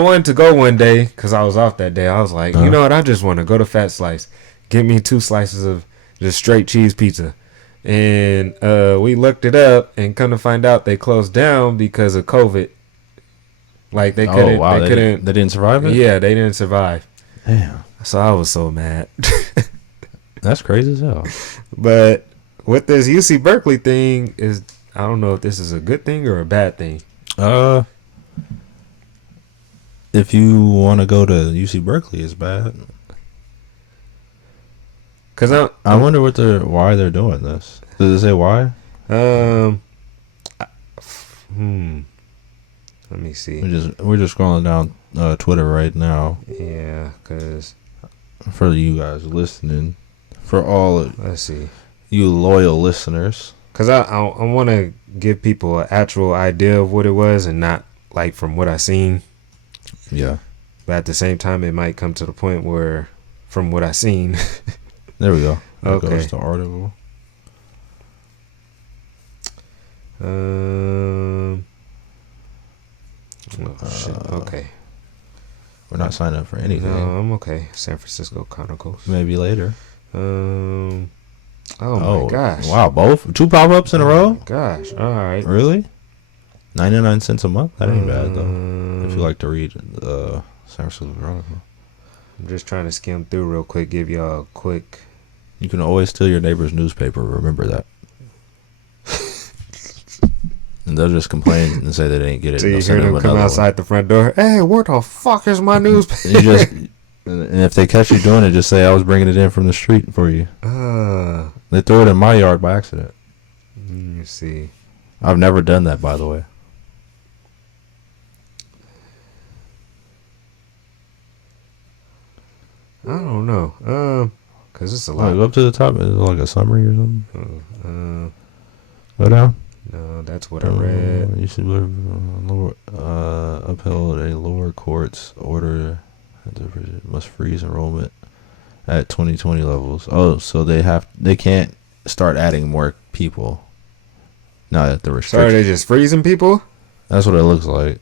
wanted to go one day because I was off that day. I was like, you know what? I just want to go to Fat Slice, get me 2 slices of just straight cheese pizza, and we looked it up and come to find out they closed down because of COVID. Like they couldn't. Oh wow, they couldn't. They didn't survive it. Yeah, they didn't survive. Damn, So I was so mad. that's crazy as hell. But with this UC Berkeley thing, I don't know if this is a good thing or a bad thing. If you want to go to UC Berkeley, it's bad. Cause I wonder why they're doing this. Does it say why? Let me see. We're just scrolling down Twitter right now. Yeah, cause for you guys listening, for all let's see, you loyal listeners. Cause I want to give people an actual idea of what it was and not like from what I seen. Yeah. But at the same time, it might come to the point where, from what I seen. There we go. That Okay. goes to article. Oh shit. Okay. We're not signing up for anything. No, I'm okay. San Francisco Chronicles. Maybe later. Oh my gosh. Wow, both 2 pop-ups in a row? Gosh. All right. Really? 99 cents a month? That ain't bad though. If you like to read San Francisco Chronicle. I'm just trying to skim through real quick, give y'all a quick. You can always steal your neighbor's newspaper, remember that. And they'll just complain and say they didn't get it. So you hear them come outside the front door. Hey, where the fuck is my newspaper? And if they catch you doing it, just say I was bringing it in from the street for you. They threw it in my yard by accident. Let me see. I've never done that, by the way. I don't know. Cause it's a lot. Go up to the top. Is it like a summary or something? Go down. No, that's what I read. You should upheld a lower court's order must freeze enrollment at 2020 levels. Oh, so they can't start adding more people now that the restriction. So are they just freezing people? That's what it looks like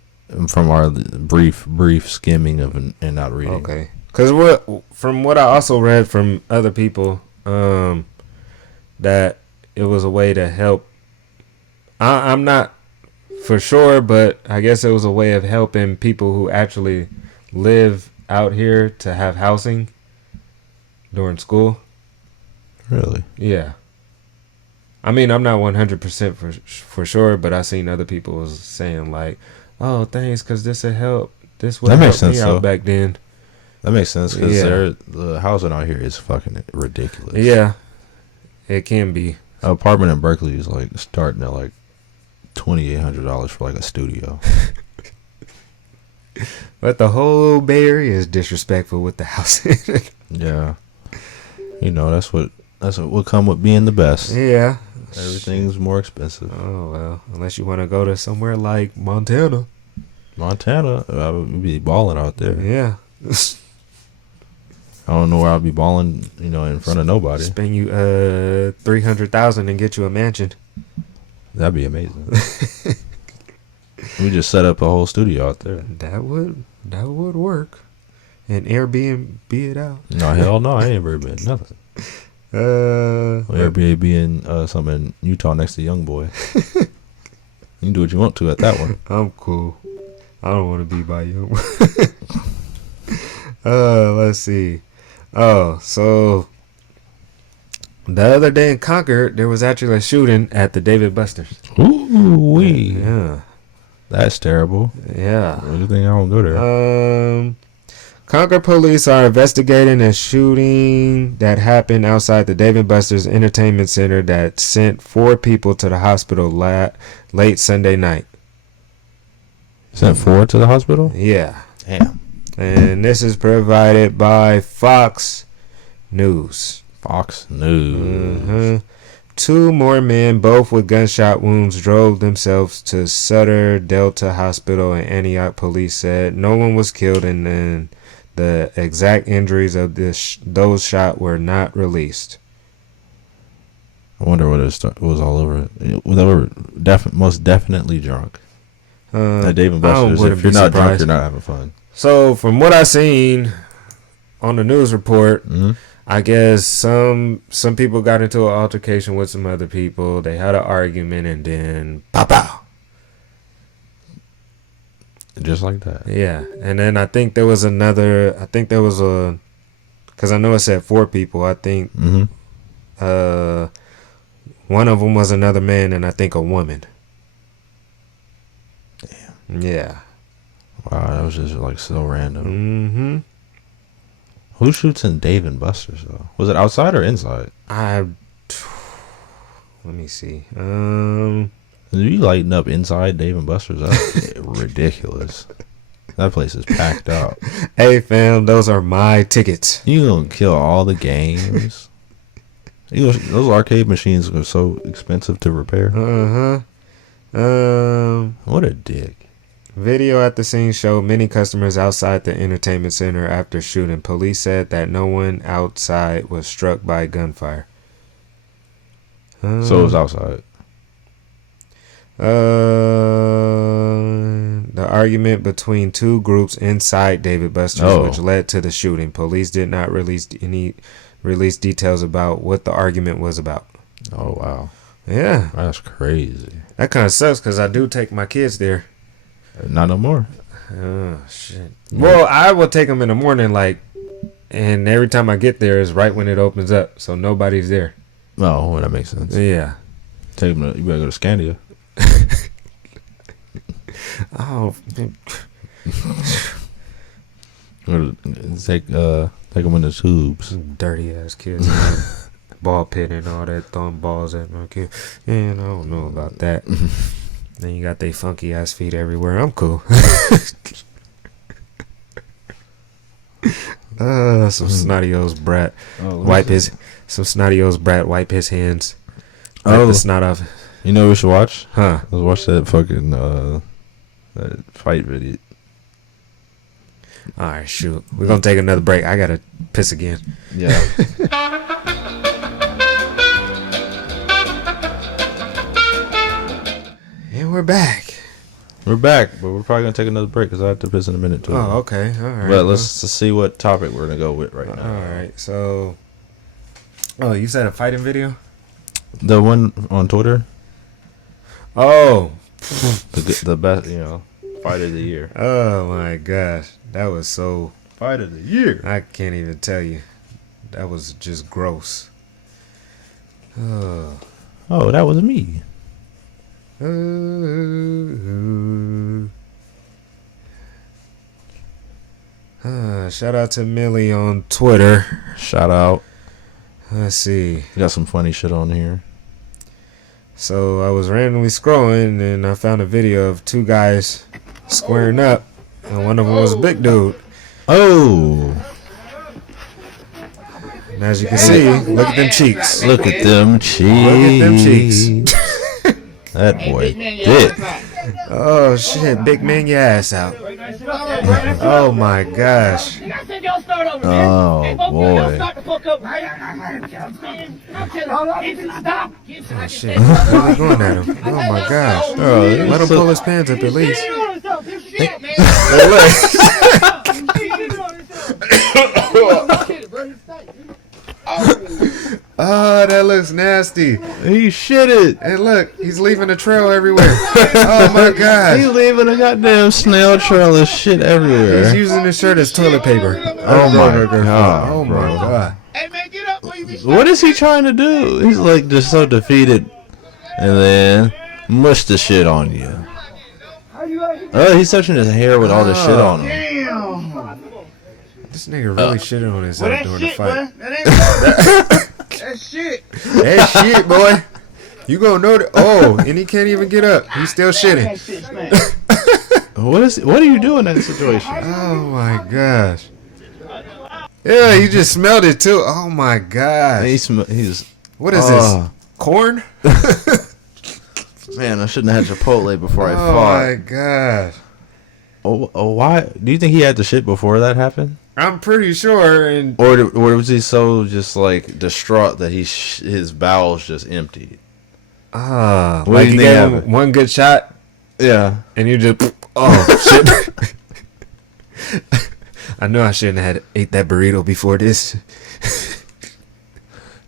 from our brief skimming of and not reading. Okay. Because from what I also read from other people, that it was a way to help. I'm not for sure, but I guess it was a way of helping people who actually live out here to have housing during school. Really? Yeah. I mean, I'm not 100% for sure, but I seen other people was saying like, "Oh, thanks, because this will help. This would help me out back then." That makes sense because the housing out here is fucking ridiculous. Yeah, it can be. An apartment in Berkeley is like starting at like $2,800 for like a studio. But the whole Bay Area is disrespectful with the housing. Yeah, you know that's what will come with being the best. Yeah, everything's more expensive. Oh well, unless you want to go to somewhere like Montana. I would be balling out there. Yeah. I don't know where I'll be balling, in front of nobody. Spend you $300,000 and get you a mansion. That'd be amazing. We just set up a whole studio out there. That would work. And Airbnb it out. No, hell no, I ain't ever been nothing. Airbnb in something in Utah next to Young Boy. You can do what you want to at that one. I'm cool. I don't want to be by Young Boy. Let's see. Oh, so the other day in Concord, there was actually a shooting at the David Buster's. Ooh-wee. Yeah. That's terrible. Yeah. What do you think I don't go there? Concord police are investigating a shooting that happened outside the David Buster's Entertainment Center that sent 4 people to the hospital late Sunday night. Sent 4 to the hospital? Yeah. Damn. And this is provided by Fox News. Fox News. 2 more men, both with gunshot wounds, drove themselves to Sutter Delta Hospital in Antioch. Police said no one was killed, and then the exact injuries of those shot were not released. I wonder what it was all over. They were most definitely drunk. At Dave & Buster's, if you're not drunk, you're not having fun. So, from what I seen on the news report, I guess some people got into an altercation with some other people. They had an argument, and then pow. Just like that. Yeah, and then I think there was because I know it said 4 people. I think one of them was another man, and I think a woman. Damn. Yeah. Wow, that was just like so random. Who shoots in Dave and Buster's though? Was it outside or inside? Let me see. You lighting up inside Dave and Buster's? That's ridiculous. That place is packed out. Hey fam, those are my tickets. You gonna kill all the games? Those arcade machines are so expensive to repair. What a dick. Video at the scene showed many customers outside the entertainment center after shooting. Police said that no one outside was struck by gunfire. So it was outside. The argument between two groups inside David Buster's, which led to the shooting. Police did not release details about what the argument was about. Oh wow. Yeah, That's crazy. that kind of sucks because I do take my kids there. Not no more. Oh shit. Well, I will take them in the morning, and every time I get there is right when it opens up, so nobody's there. Oh, well, that makes sense. Yeah. You better go to Scandia. Oh. Take them in the tubes. Dirty ass kids. Ball pit and all that, throwing balls at my kid. Yeah, I don't know about that. Then you got they funky ass feet everywhere. I'm cool. Some snotty-nosed brat wipe his hands. Wipe the snot off. You know what we should watch? Huh? Let's watch that fucking that fight video. All right, shoot. We're gonna take another break. I gotta piss again. Yeah. And we're back. We're back, but we're probably gonna take another break because I have to piss in a minute too. Oh, okay. All right. But let's see what topic we're gonna go with right now. All right. So, you said a fighting video? The one on Twitter. Oh. The best, fight of the year. Oh my gosh, that was so. Fight of the year. I can't even tell you. That was just gross. Oh, that was me. Shout out to Millie on Twitter. Shout out. Let's see. You got some funny shit on here. So I was randomly scrolling and I found a video of two guys squaring up, and one of them was a big dude. Oh. And as you can see, look at them cheeks. Look at them cheeks. Look at them cheeks. That boy thick. Oh shit, big man, your ass out. Oh my gosh. Oh boy. Oh shit, really going at him. Oh my gosh. Let him pull his pants up at least. Oh, that looks nasty. He shitted. And look, he's leaving a trail everywhere. Oh my gosh. He's leaving a goddamn snail trail of shit everywhere. He's using his shirt as toilet paper. Oh my god. Oh my god. What is he trying to do? He's like just so defeated. And then mush the shit on you. Oh, he's touching his hair with all this shit on him. This nigga really shitted on himself during the fight. That's shit. That shit, boy. You gonna know that. Oh, and he can't even get up. He's still shitting. What are you doing in that situation? Oh my gosh. Yeah, he just smelled it too. Oh my gosh. He's What is this? Corn? Man, I shouldn't have had Chipotle before I Oh fought. my gosh. Oh, why? Do you think he had the shit before that happened? I'm pretty sure. And Or was he so just like distraught that his bowels just emptied? like do you you think gave happened? him one good shot Yeah. and you just shit. I know I shouldn't have ate that burrito before this.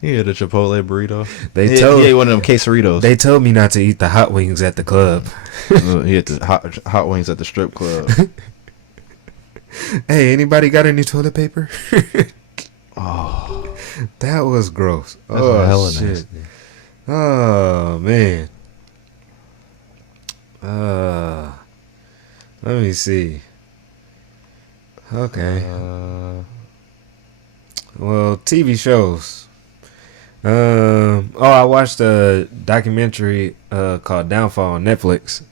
He had a Chipotle burrito. They He ate one of them quesaritos. They told me not to eat the hot wings at the club. He had the hot wings at the strip club. Hey, anybody got any toilet paper? Oh, That was gross. that's Oh hella shit. nasty. Oh man. Let me see. Okay. Well, TV shows. I watched a documentary called Downfall on Netflix.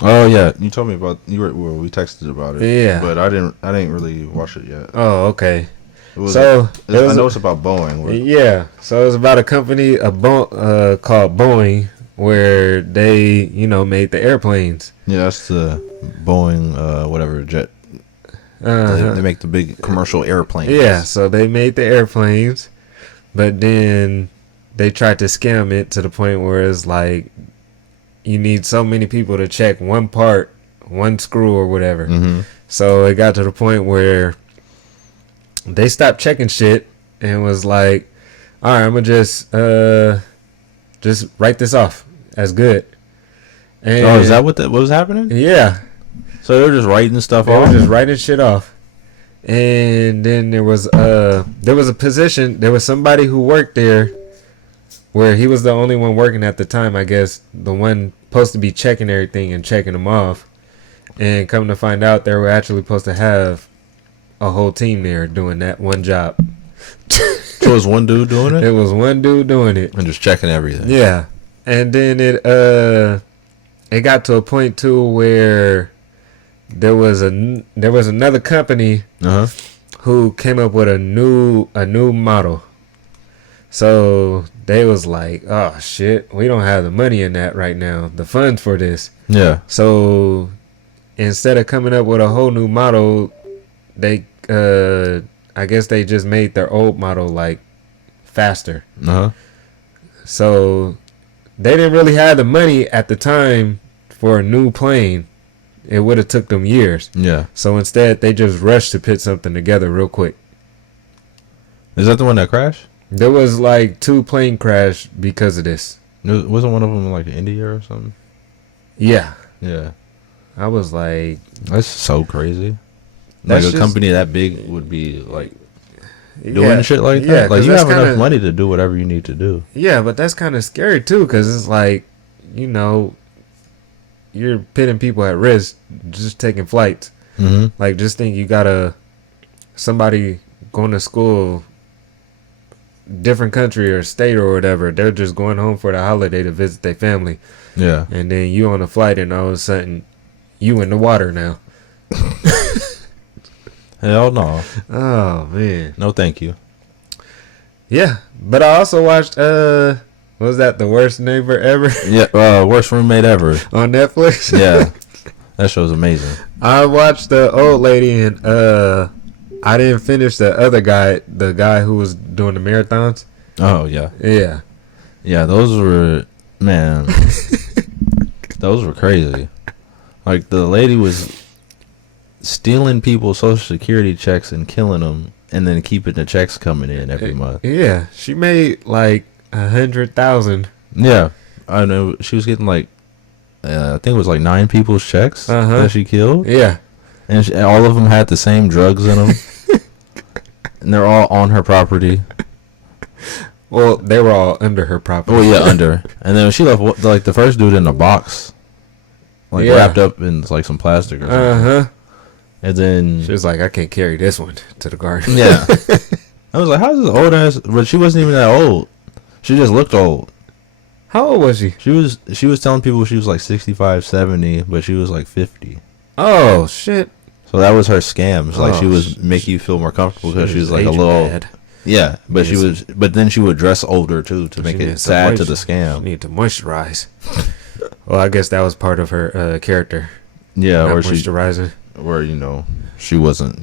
Oh yeah, you told me about we texted about it. Yeah, but I didn't really watch it yet. Oh, okay. It was I know it's about Boeing. Yeah, so it was about a company called Boeing, where they made the airplanes. Yeah, that's the Boeing whatever jet. They make the big commercial airplanes. Yeah, so they made the airplanes, but then they tried to scam it to the point where it's like you need so many people to check one part, one screw or whatever. Mm-hmm. So it got to the point where they stopped checking shit and was like, all right, I'm going to just write this off as good. And is that what was happening? Yeah. So they were just writing stuff They off? were just writing shit off. And then there was a position, there was somebody who worked there where he was the only one working at the time, I guess, the one supposed to be checking everything and checking them off. And come to find out, they were actually supposed to have a whole team there doing that one job. So it was one dude doing it? It was one dude doing it. And just checking everything. Yeah. And then it got to a point too where there was another company who came up with a new model. So they was like, oh shit, we don't have the money in that right now, the funds for this. Yeah. So instead of coming up with a whole new model, they I guess they just made their old model like faster. So they didn't really have the money at the time for a new plane. It would have took them years. Yeah. So instead they just rushed to put something together real quick. Is that the one that crashed? There was like 2 plane crash because of this. Wasn't one of them like India or something? Yeah. Yeah. I was like, that's so crazy. Like a company that big would be like doing shit like that. Like you have enough money to do whatever you need to do. Yeah, but that's kind of scary too, because it's like, you're putting people at risk just taking flights. Mm-hmm. Like, just think you got somebody going to school, different country or state or whatever. They're just going home for the holiday to visit their family. Yeah. And then you on a flight and all of a sudden you in the water now. Hell no. Oh, man. No, thank you. Yeah. But I also watched, what was that, The Worst Neighbor Ever? Yeah, Worst Roommate Ever. On Netflix? Yeah. That show's amazing. I watched the old lady and I didn't finish the other guy, the guy who was doing the marathons. Oh, yeah. Yeah. Yeah, those were, man, those were crazy. Like, the lady was stealing people's social security checks and killing them, and then keeping the checks coming in every month. Yeah, she made like 100,000. Yeah, I know. She was getting like, I think it was like 9 people's checks that she killed. Yeah, and all of them had the same drugs in them, and they're all on her property. Well, they were all under her property. Oh yeah, under. And then she left like the first dude in a box, like wrapped up in like some plastic or something. And then she was like, I can't carry this one to the garden. Yeah. I was like, how's this old ass? But she wasn't even that old. She just looked old. How old was she? She was telling people she was like 65, 70, but she was like 50. Oh, shit. So that was her scam. It's like she was make you feel more comfortable because she was like a little bad. Yeah, but but then she would dress older too to make it sad to the scam. She needed to moisturize. Well, I guess that was part of her character. Yeah, not or moisturizing. Or she wasn't,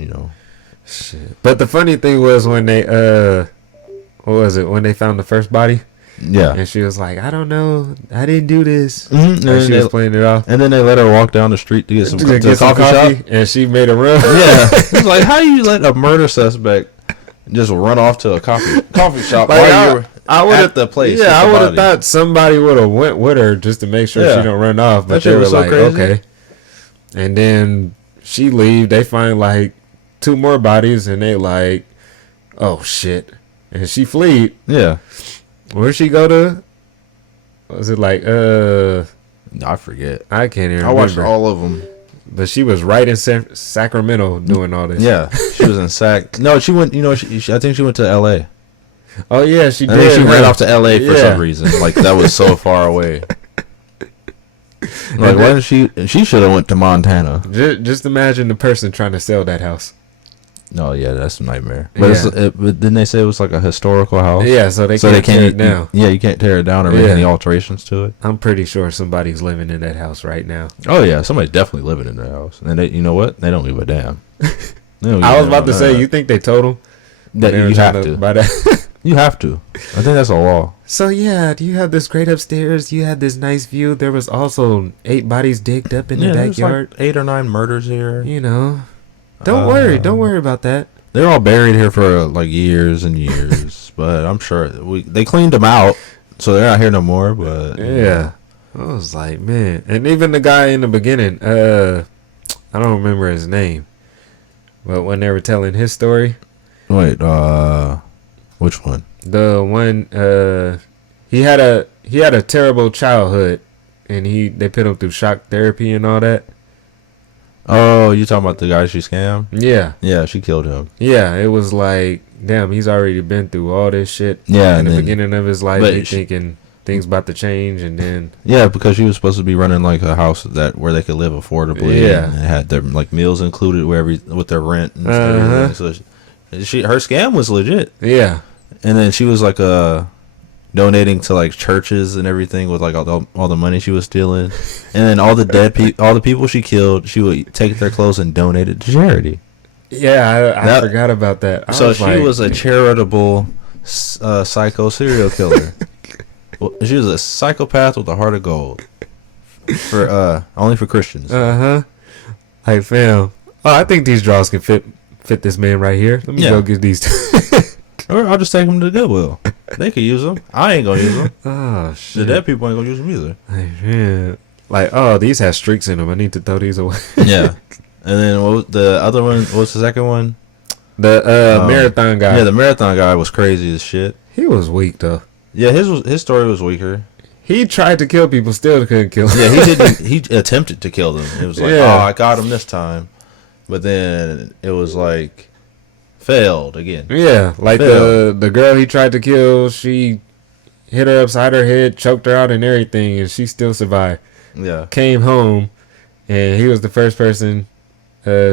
Shit. But the funny thing was when they what was it, when they found the first body? Yeah. And she was like, I don't know, I didn't do this. Mm-hmm. And she was playing it off. And then they let her walk down the street to get some coffee shop. And she made a run. Yeah. It's like, how do you let a murder suspect just run off to a coffee shop like while you're at the place? Yeah, I would have thought somebody would have went with her just to make sure she don't run off. But they were like, okay. And then she leave. They find like 2 more bodies, and they like, oh shit. And she fleed. Yeah. Where'd she go to? Was it like I forget. I can't even remember. I watched all of them. But she was right in Sacramento doing all this. Yeah, she was in No, she went. You know, I think she went to L.A. Oh yeah, she I did. think she ran off to L.A. for Yeah. some reason. Like that was so far away. Like why did she? She should have went to Montana. Just imagine the person trying to sell that house. No, yeah, that's a nightmare. But, but didn't they say it was like a historical house? Yeah, so they can't tear it down. Yeah, you can't tear it down or make Yeah. any alterations to it. I'm pretty sure somebody's living in that house right now. Oh yeah, somebody's definitely living in their house, and they, you know what? They don't give a damn. I was about to say, you think they told them? that you have to. Buy that? You have to. I think that's a law. So yeah, you have this great upstairs. You had this nice view. There was also 8 bodies digged up in the there's backyard. like 8 or 9 murders here. You know, don't worry about that. They're all buried here for like years and years, but I'm sure they cleaned them out, so they're not here no more. But Yeah, I was like, man, and even the guy in the beginning, I don't remember his name, but when they were telling his story, wait, which one? the one, he had a terrible childhood, and they put him through shock therapy and all that. Oh, you talking about the guy she scammed? Yeah, Yeah, she killed him. yeah, it was like, damn, he's already been through all this shit. Yeah, in the and then- beginning of his life, but he thinking things about to change, and then Yeah, because she was supposed to be running like a house where they could live affordably. Yeah. and it had their like meals included with their rent and Uh-huh. stuff. So her scam was legit. yeah, And then she was like donating to like churches and everything with like all the money she was stealing. And then all the people she killed, she would take their clothes and donate it to charity. yeah, I That- forgot about that. So she was a charitable psycho serial killer. Well, she was a psychopath with a heart of gold. For only for Christians. Like, fam. Oh, I think these draws can fit this man right here. Let me Yeah. go get these. Or I'll just take them to Goodwill. They could use them. I ain't gonna use them. Oh The shit. dead people ain't gonna use them either. Like, man. Like, oh, these have streaks in them. I need to throw these away. Yeah. And then what was the other one? What's the second one? The marathon guy. Yeah, the marathon guy was crazy as shit. He was weak though. Yeah, his story was weaker. He tried to kill people, still couldn't kill. Yeah, he didn't. He attempted to kill them. It was like, Yeah. oh, I got him this time, but then it was like failed again. Yeah, like the girl he tried to kill, she hit her upside her head, choked her out and everything, and she still survived. Yeah, Came home, and he was the first person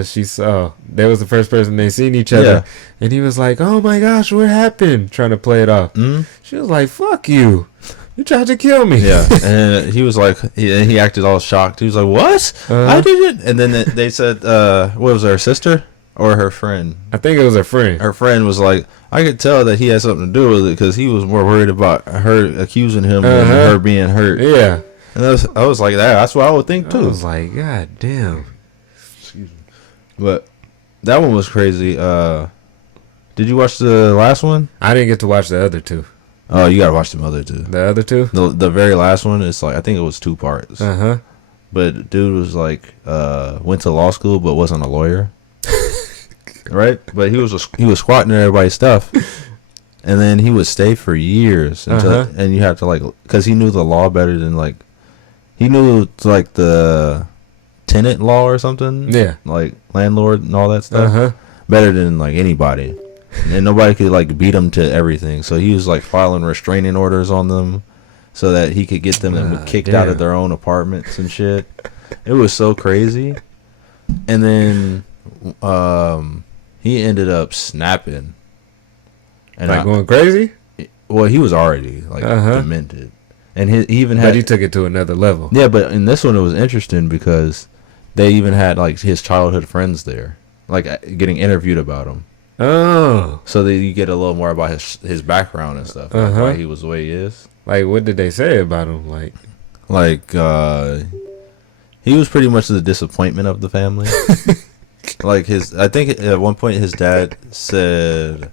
she saw. That was the first person they seen each other, Yeah. and he was like, "Oh my gosh, what happened?" Trying to play it off. mm-hmm. She was like, "Fuck you! You tried to kill me." Yeah, and he was like, he acted all shocked. He was like, "What? Uh-huh. I didn't." And then they said, "What was her sister or her friend?" I think it was her friend. Her friend was like, "I could tell that he had something to do with it because he was more worried about her accusing him than Uh-huh. her being hurt." Yeah, And I was like, that's what I would think I too. was like, God damn. But that one was crazy. Did you watch the last one? I didn't get to watch the other two. Oh, you gotta watch them other two. The other two? The very last one is like, I think it was 2 parts. Uh-huh. But dude was like, went to law school but wasn't a lawyer, right? But he was squatting in everybody's stuff, and then he would stay for years until, and you have to like, because he knew the law better than like, he knew like the tenant law or something. Yeah. Like landlord and all that stuff Uh-huh. better than like anybody, and nobody could like beat him to everything. So he was like filing restraining orders on them, so that he could get them kicked out of damn. their own apartments and shit. It was so crazy. And then he ended up snapping. And Like going crazy? well, he was already like demented. And he even had, But he took it to another level. yeah, but in this one it was interesting because they even had like his childhood friends there, like getting interviewed about him. Oh. So that you get a little more about his background and stuff, like why he was the way he is. Like, what did they say about him? Like, He was pretty much the disappointment of the family. Like I think at one point his dad said,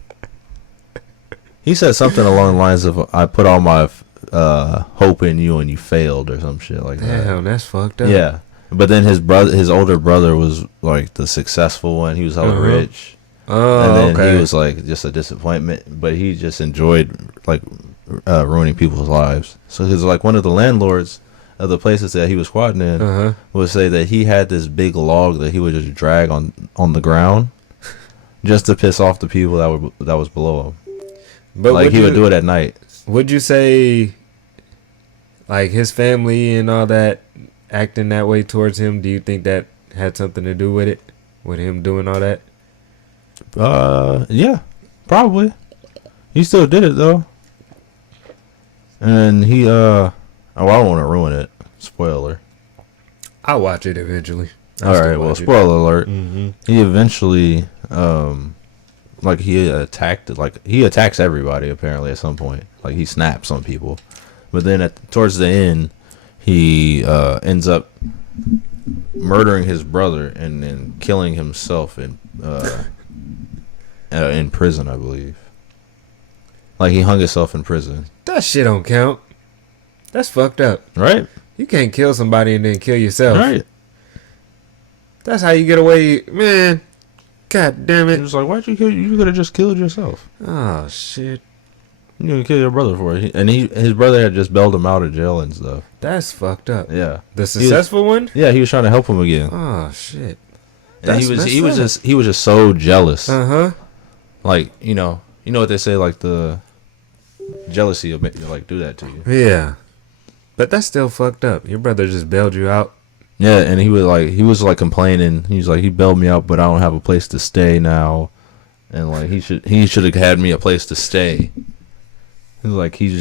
he said something along the lines of, "I put all my hope in you and you failed," or some shit like that. damn, that's fucked up. Yeah, but then his older brother was like the successful one. He was hella rich. Oh, And then okay. he was like just a disappointment, but he just enjoyed like ruining people's lives. So he's like one of the landlords of the places that he was squatting in would say that he had this big log that he would just drag on the ground just to piss off the people that was below him. But like he would do it at night. Would you say, like, his family and all that acting that way towards him? Do you think that had something to do with it, with him doing all that? Yeah, probably. He still did it though, and he I don't want to ruin it. Spoiler. I'll watch it eventually. All right. Well, spoiler alert. Mm-hmm. He eventually like he attacks everybody apparently at some point. Like he snaps on people, but then towards the end, he ends up murdering his brother and then killing himself in prison, I believe. Like he hung himself in prison. That shit don't count. That's fucked up. Right? You can't kill somebody and then kill yourself. Right. That's how you get away, man. God damn it. It's like, why'd you kill? You could have just killed yourself. Oh shit. You didn't kill your brother for it. And his brother had just bailed him out of jail and stuff. That's fucked up. Yeah. The successful one? Yeah, he was trying to help him again. Oh shit. And he was just so jealous. Like, you know what they say, like the jealousy will make you like do that to you. Yeah. But that's still fucked up. Your brother just bailed you out. Yeah, and he was complaining. He's like, he bailed me out, but I don't have a place to stay now. And like he should have had me a place to stay. He's like, his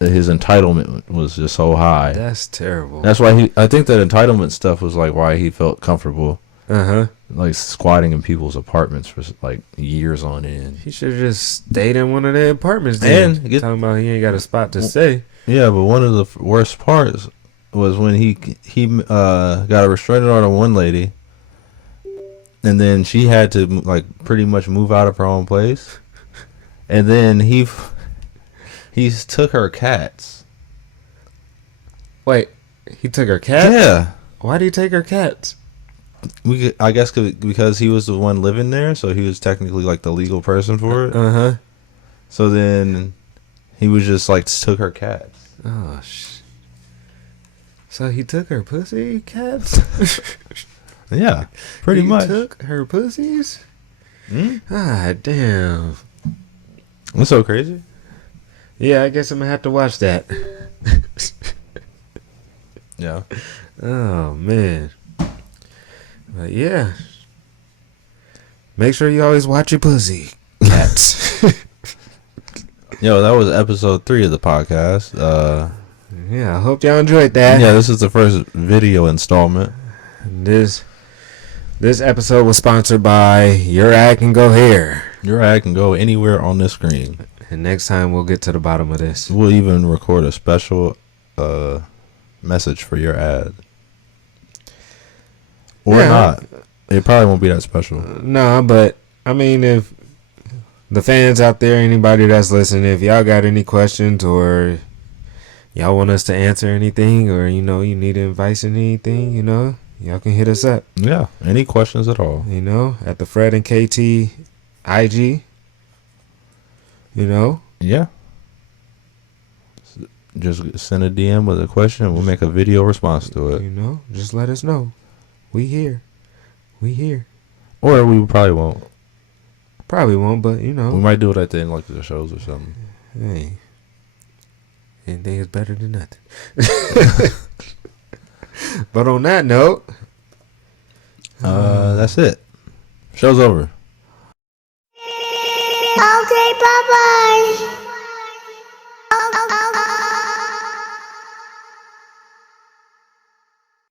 entitlement was just so high. That's terrible. That's why I think that entitlement stuff was like why he felt comfortable. Like squatting in people's apartments for like years on end. He should have just stayed in one of their apartments then. And talking about he ain't got a spot to stay. Yeah, but one of the worst parts was when he got a restraining order on one lady, and then she had to like pretty much move out of her own place, and then he took her cats. Wait, he took her cats? Yeah. Why did he take her cats? I guess because he was the one living there, so he was technically like the legal person for it. So then he was just like took her cats. Oh So he took her pussy cats? Yeah, pretty much. He took her pussies? Ah, damn. That's so crazy. Yeah, I guess I'm gonna have to watch that. Yeah. Oh man. But yeah. Make sure you always watch your pussy, cats. Yo, that was episode 3 of the podcast. Yeah, I hope y'all enjoyed that. Yeah, this is the first video installment. This episode was sponsored by Your Ad Can Go Here. Your ad can go anywhere on this screen. And next time we'll get to the bottom of this. We'll even record a special message for your ad. Or not. It probably won't be that special. No, but I mean, if the fans out there, anybody that's listening, if y'all got any questions or y'all want us to answer anything, or you need advice in anything, y'all can hit us up. Yeah, any questions at all. At the Fred and KT IG. Yeah. Just send a DM with a question and we'll make a video response to it. Just let us know. We here. Or we probably won't. Probably won't, but we might do it at the end, like the shows or something. Hey, anything is better than nothing. But on that note, that's it. Show's over.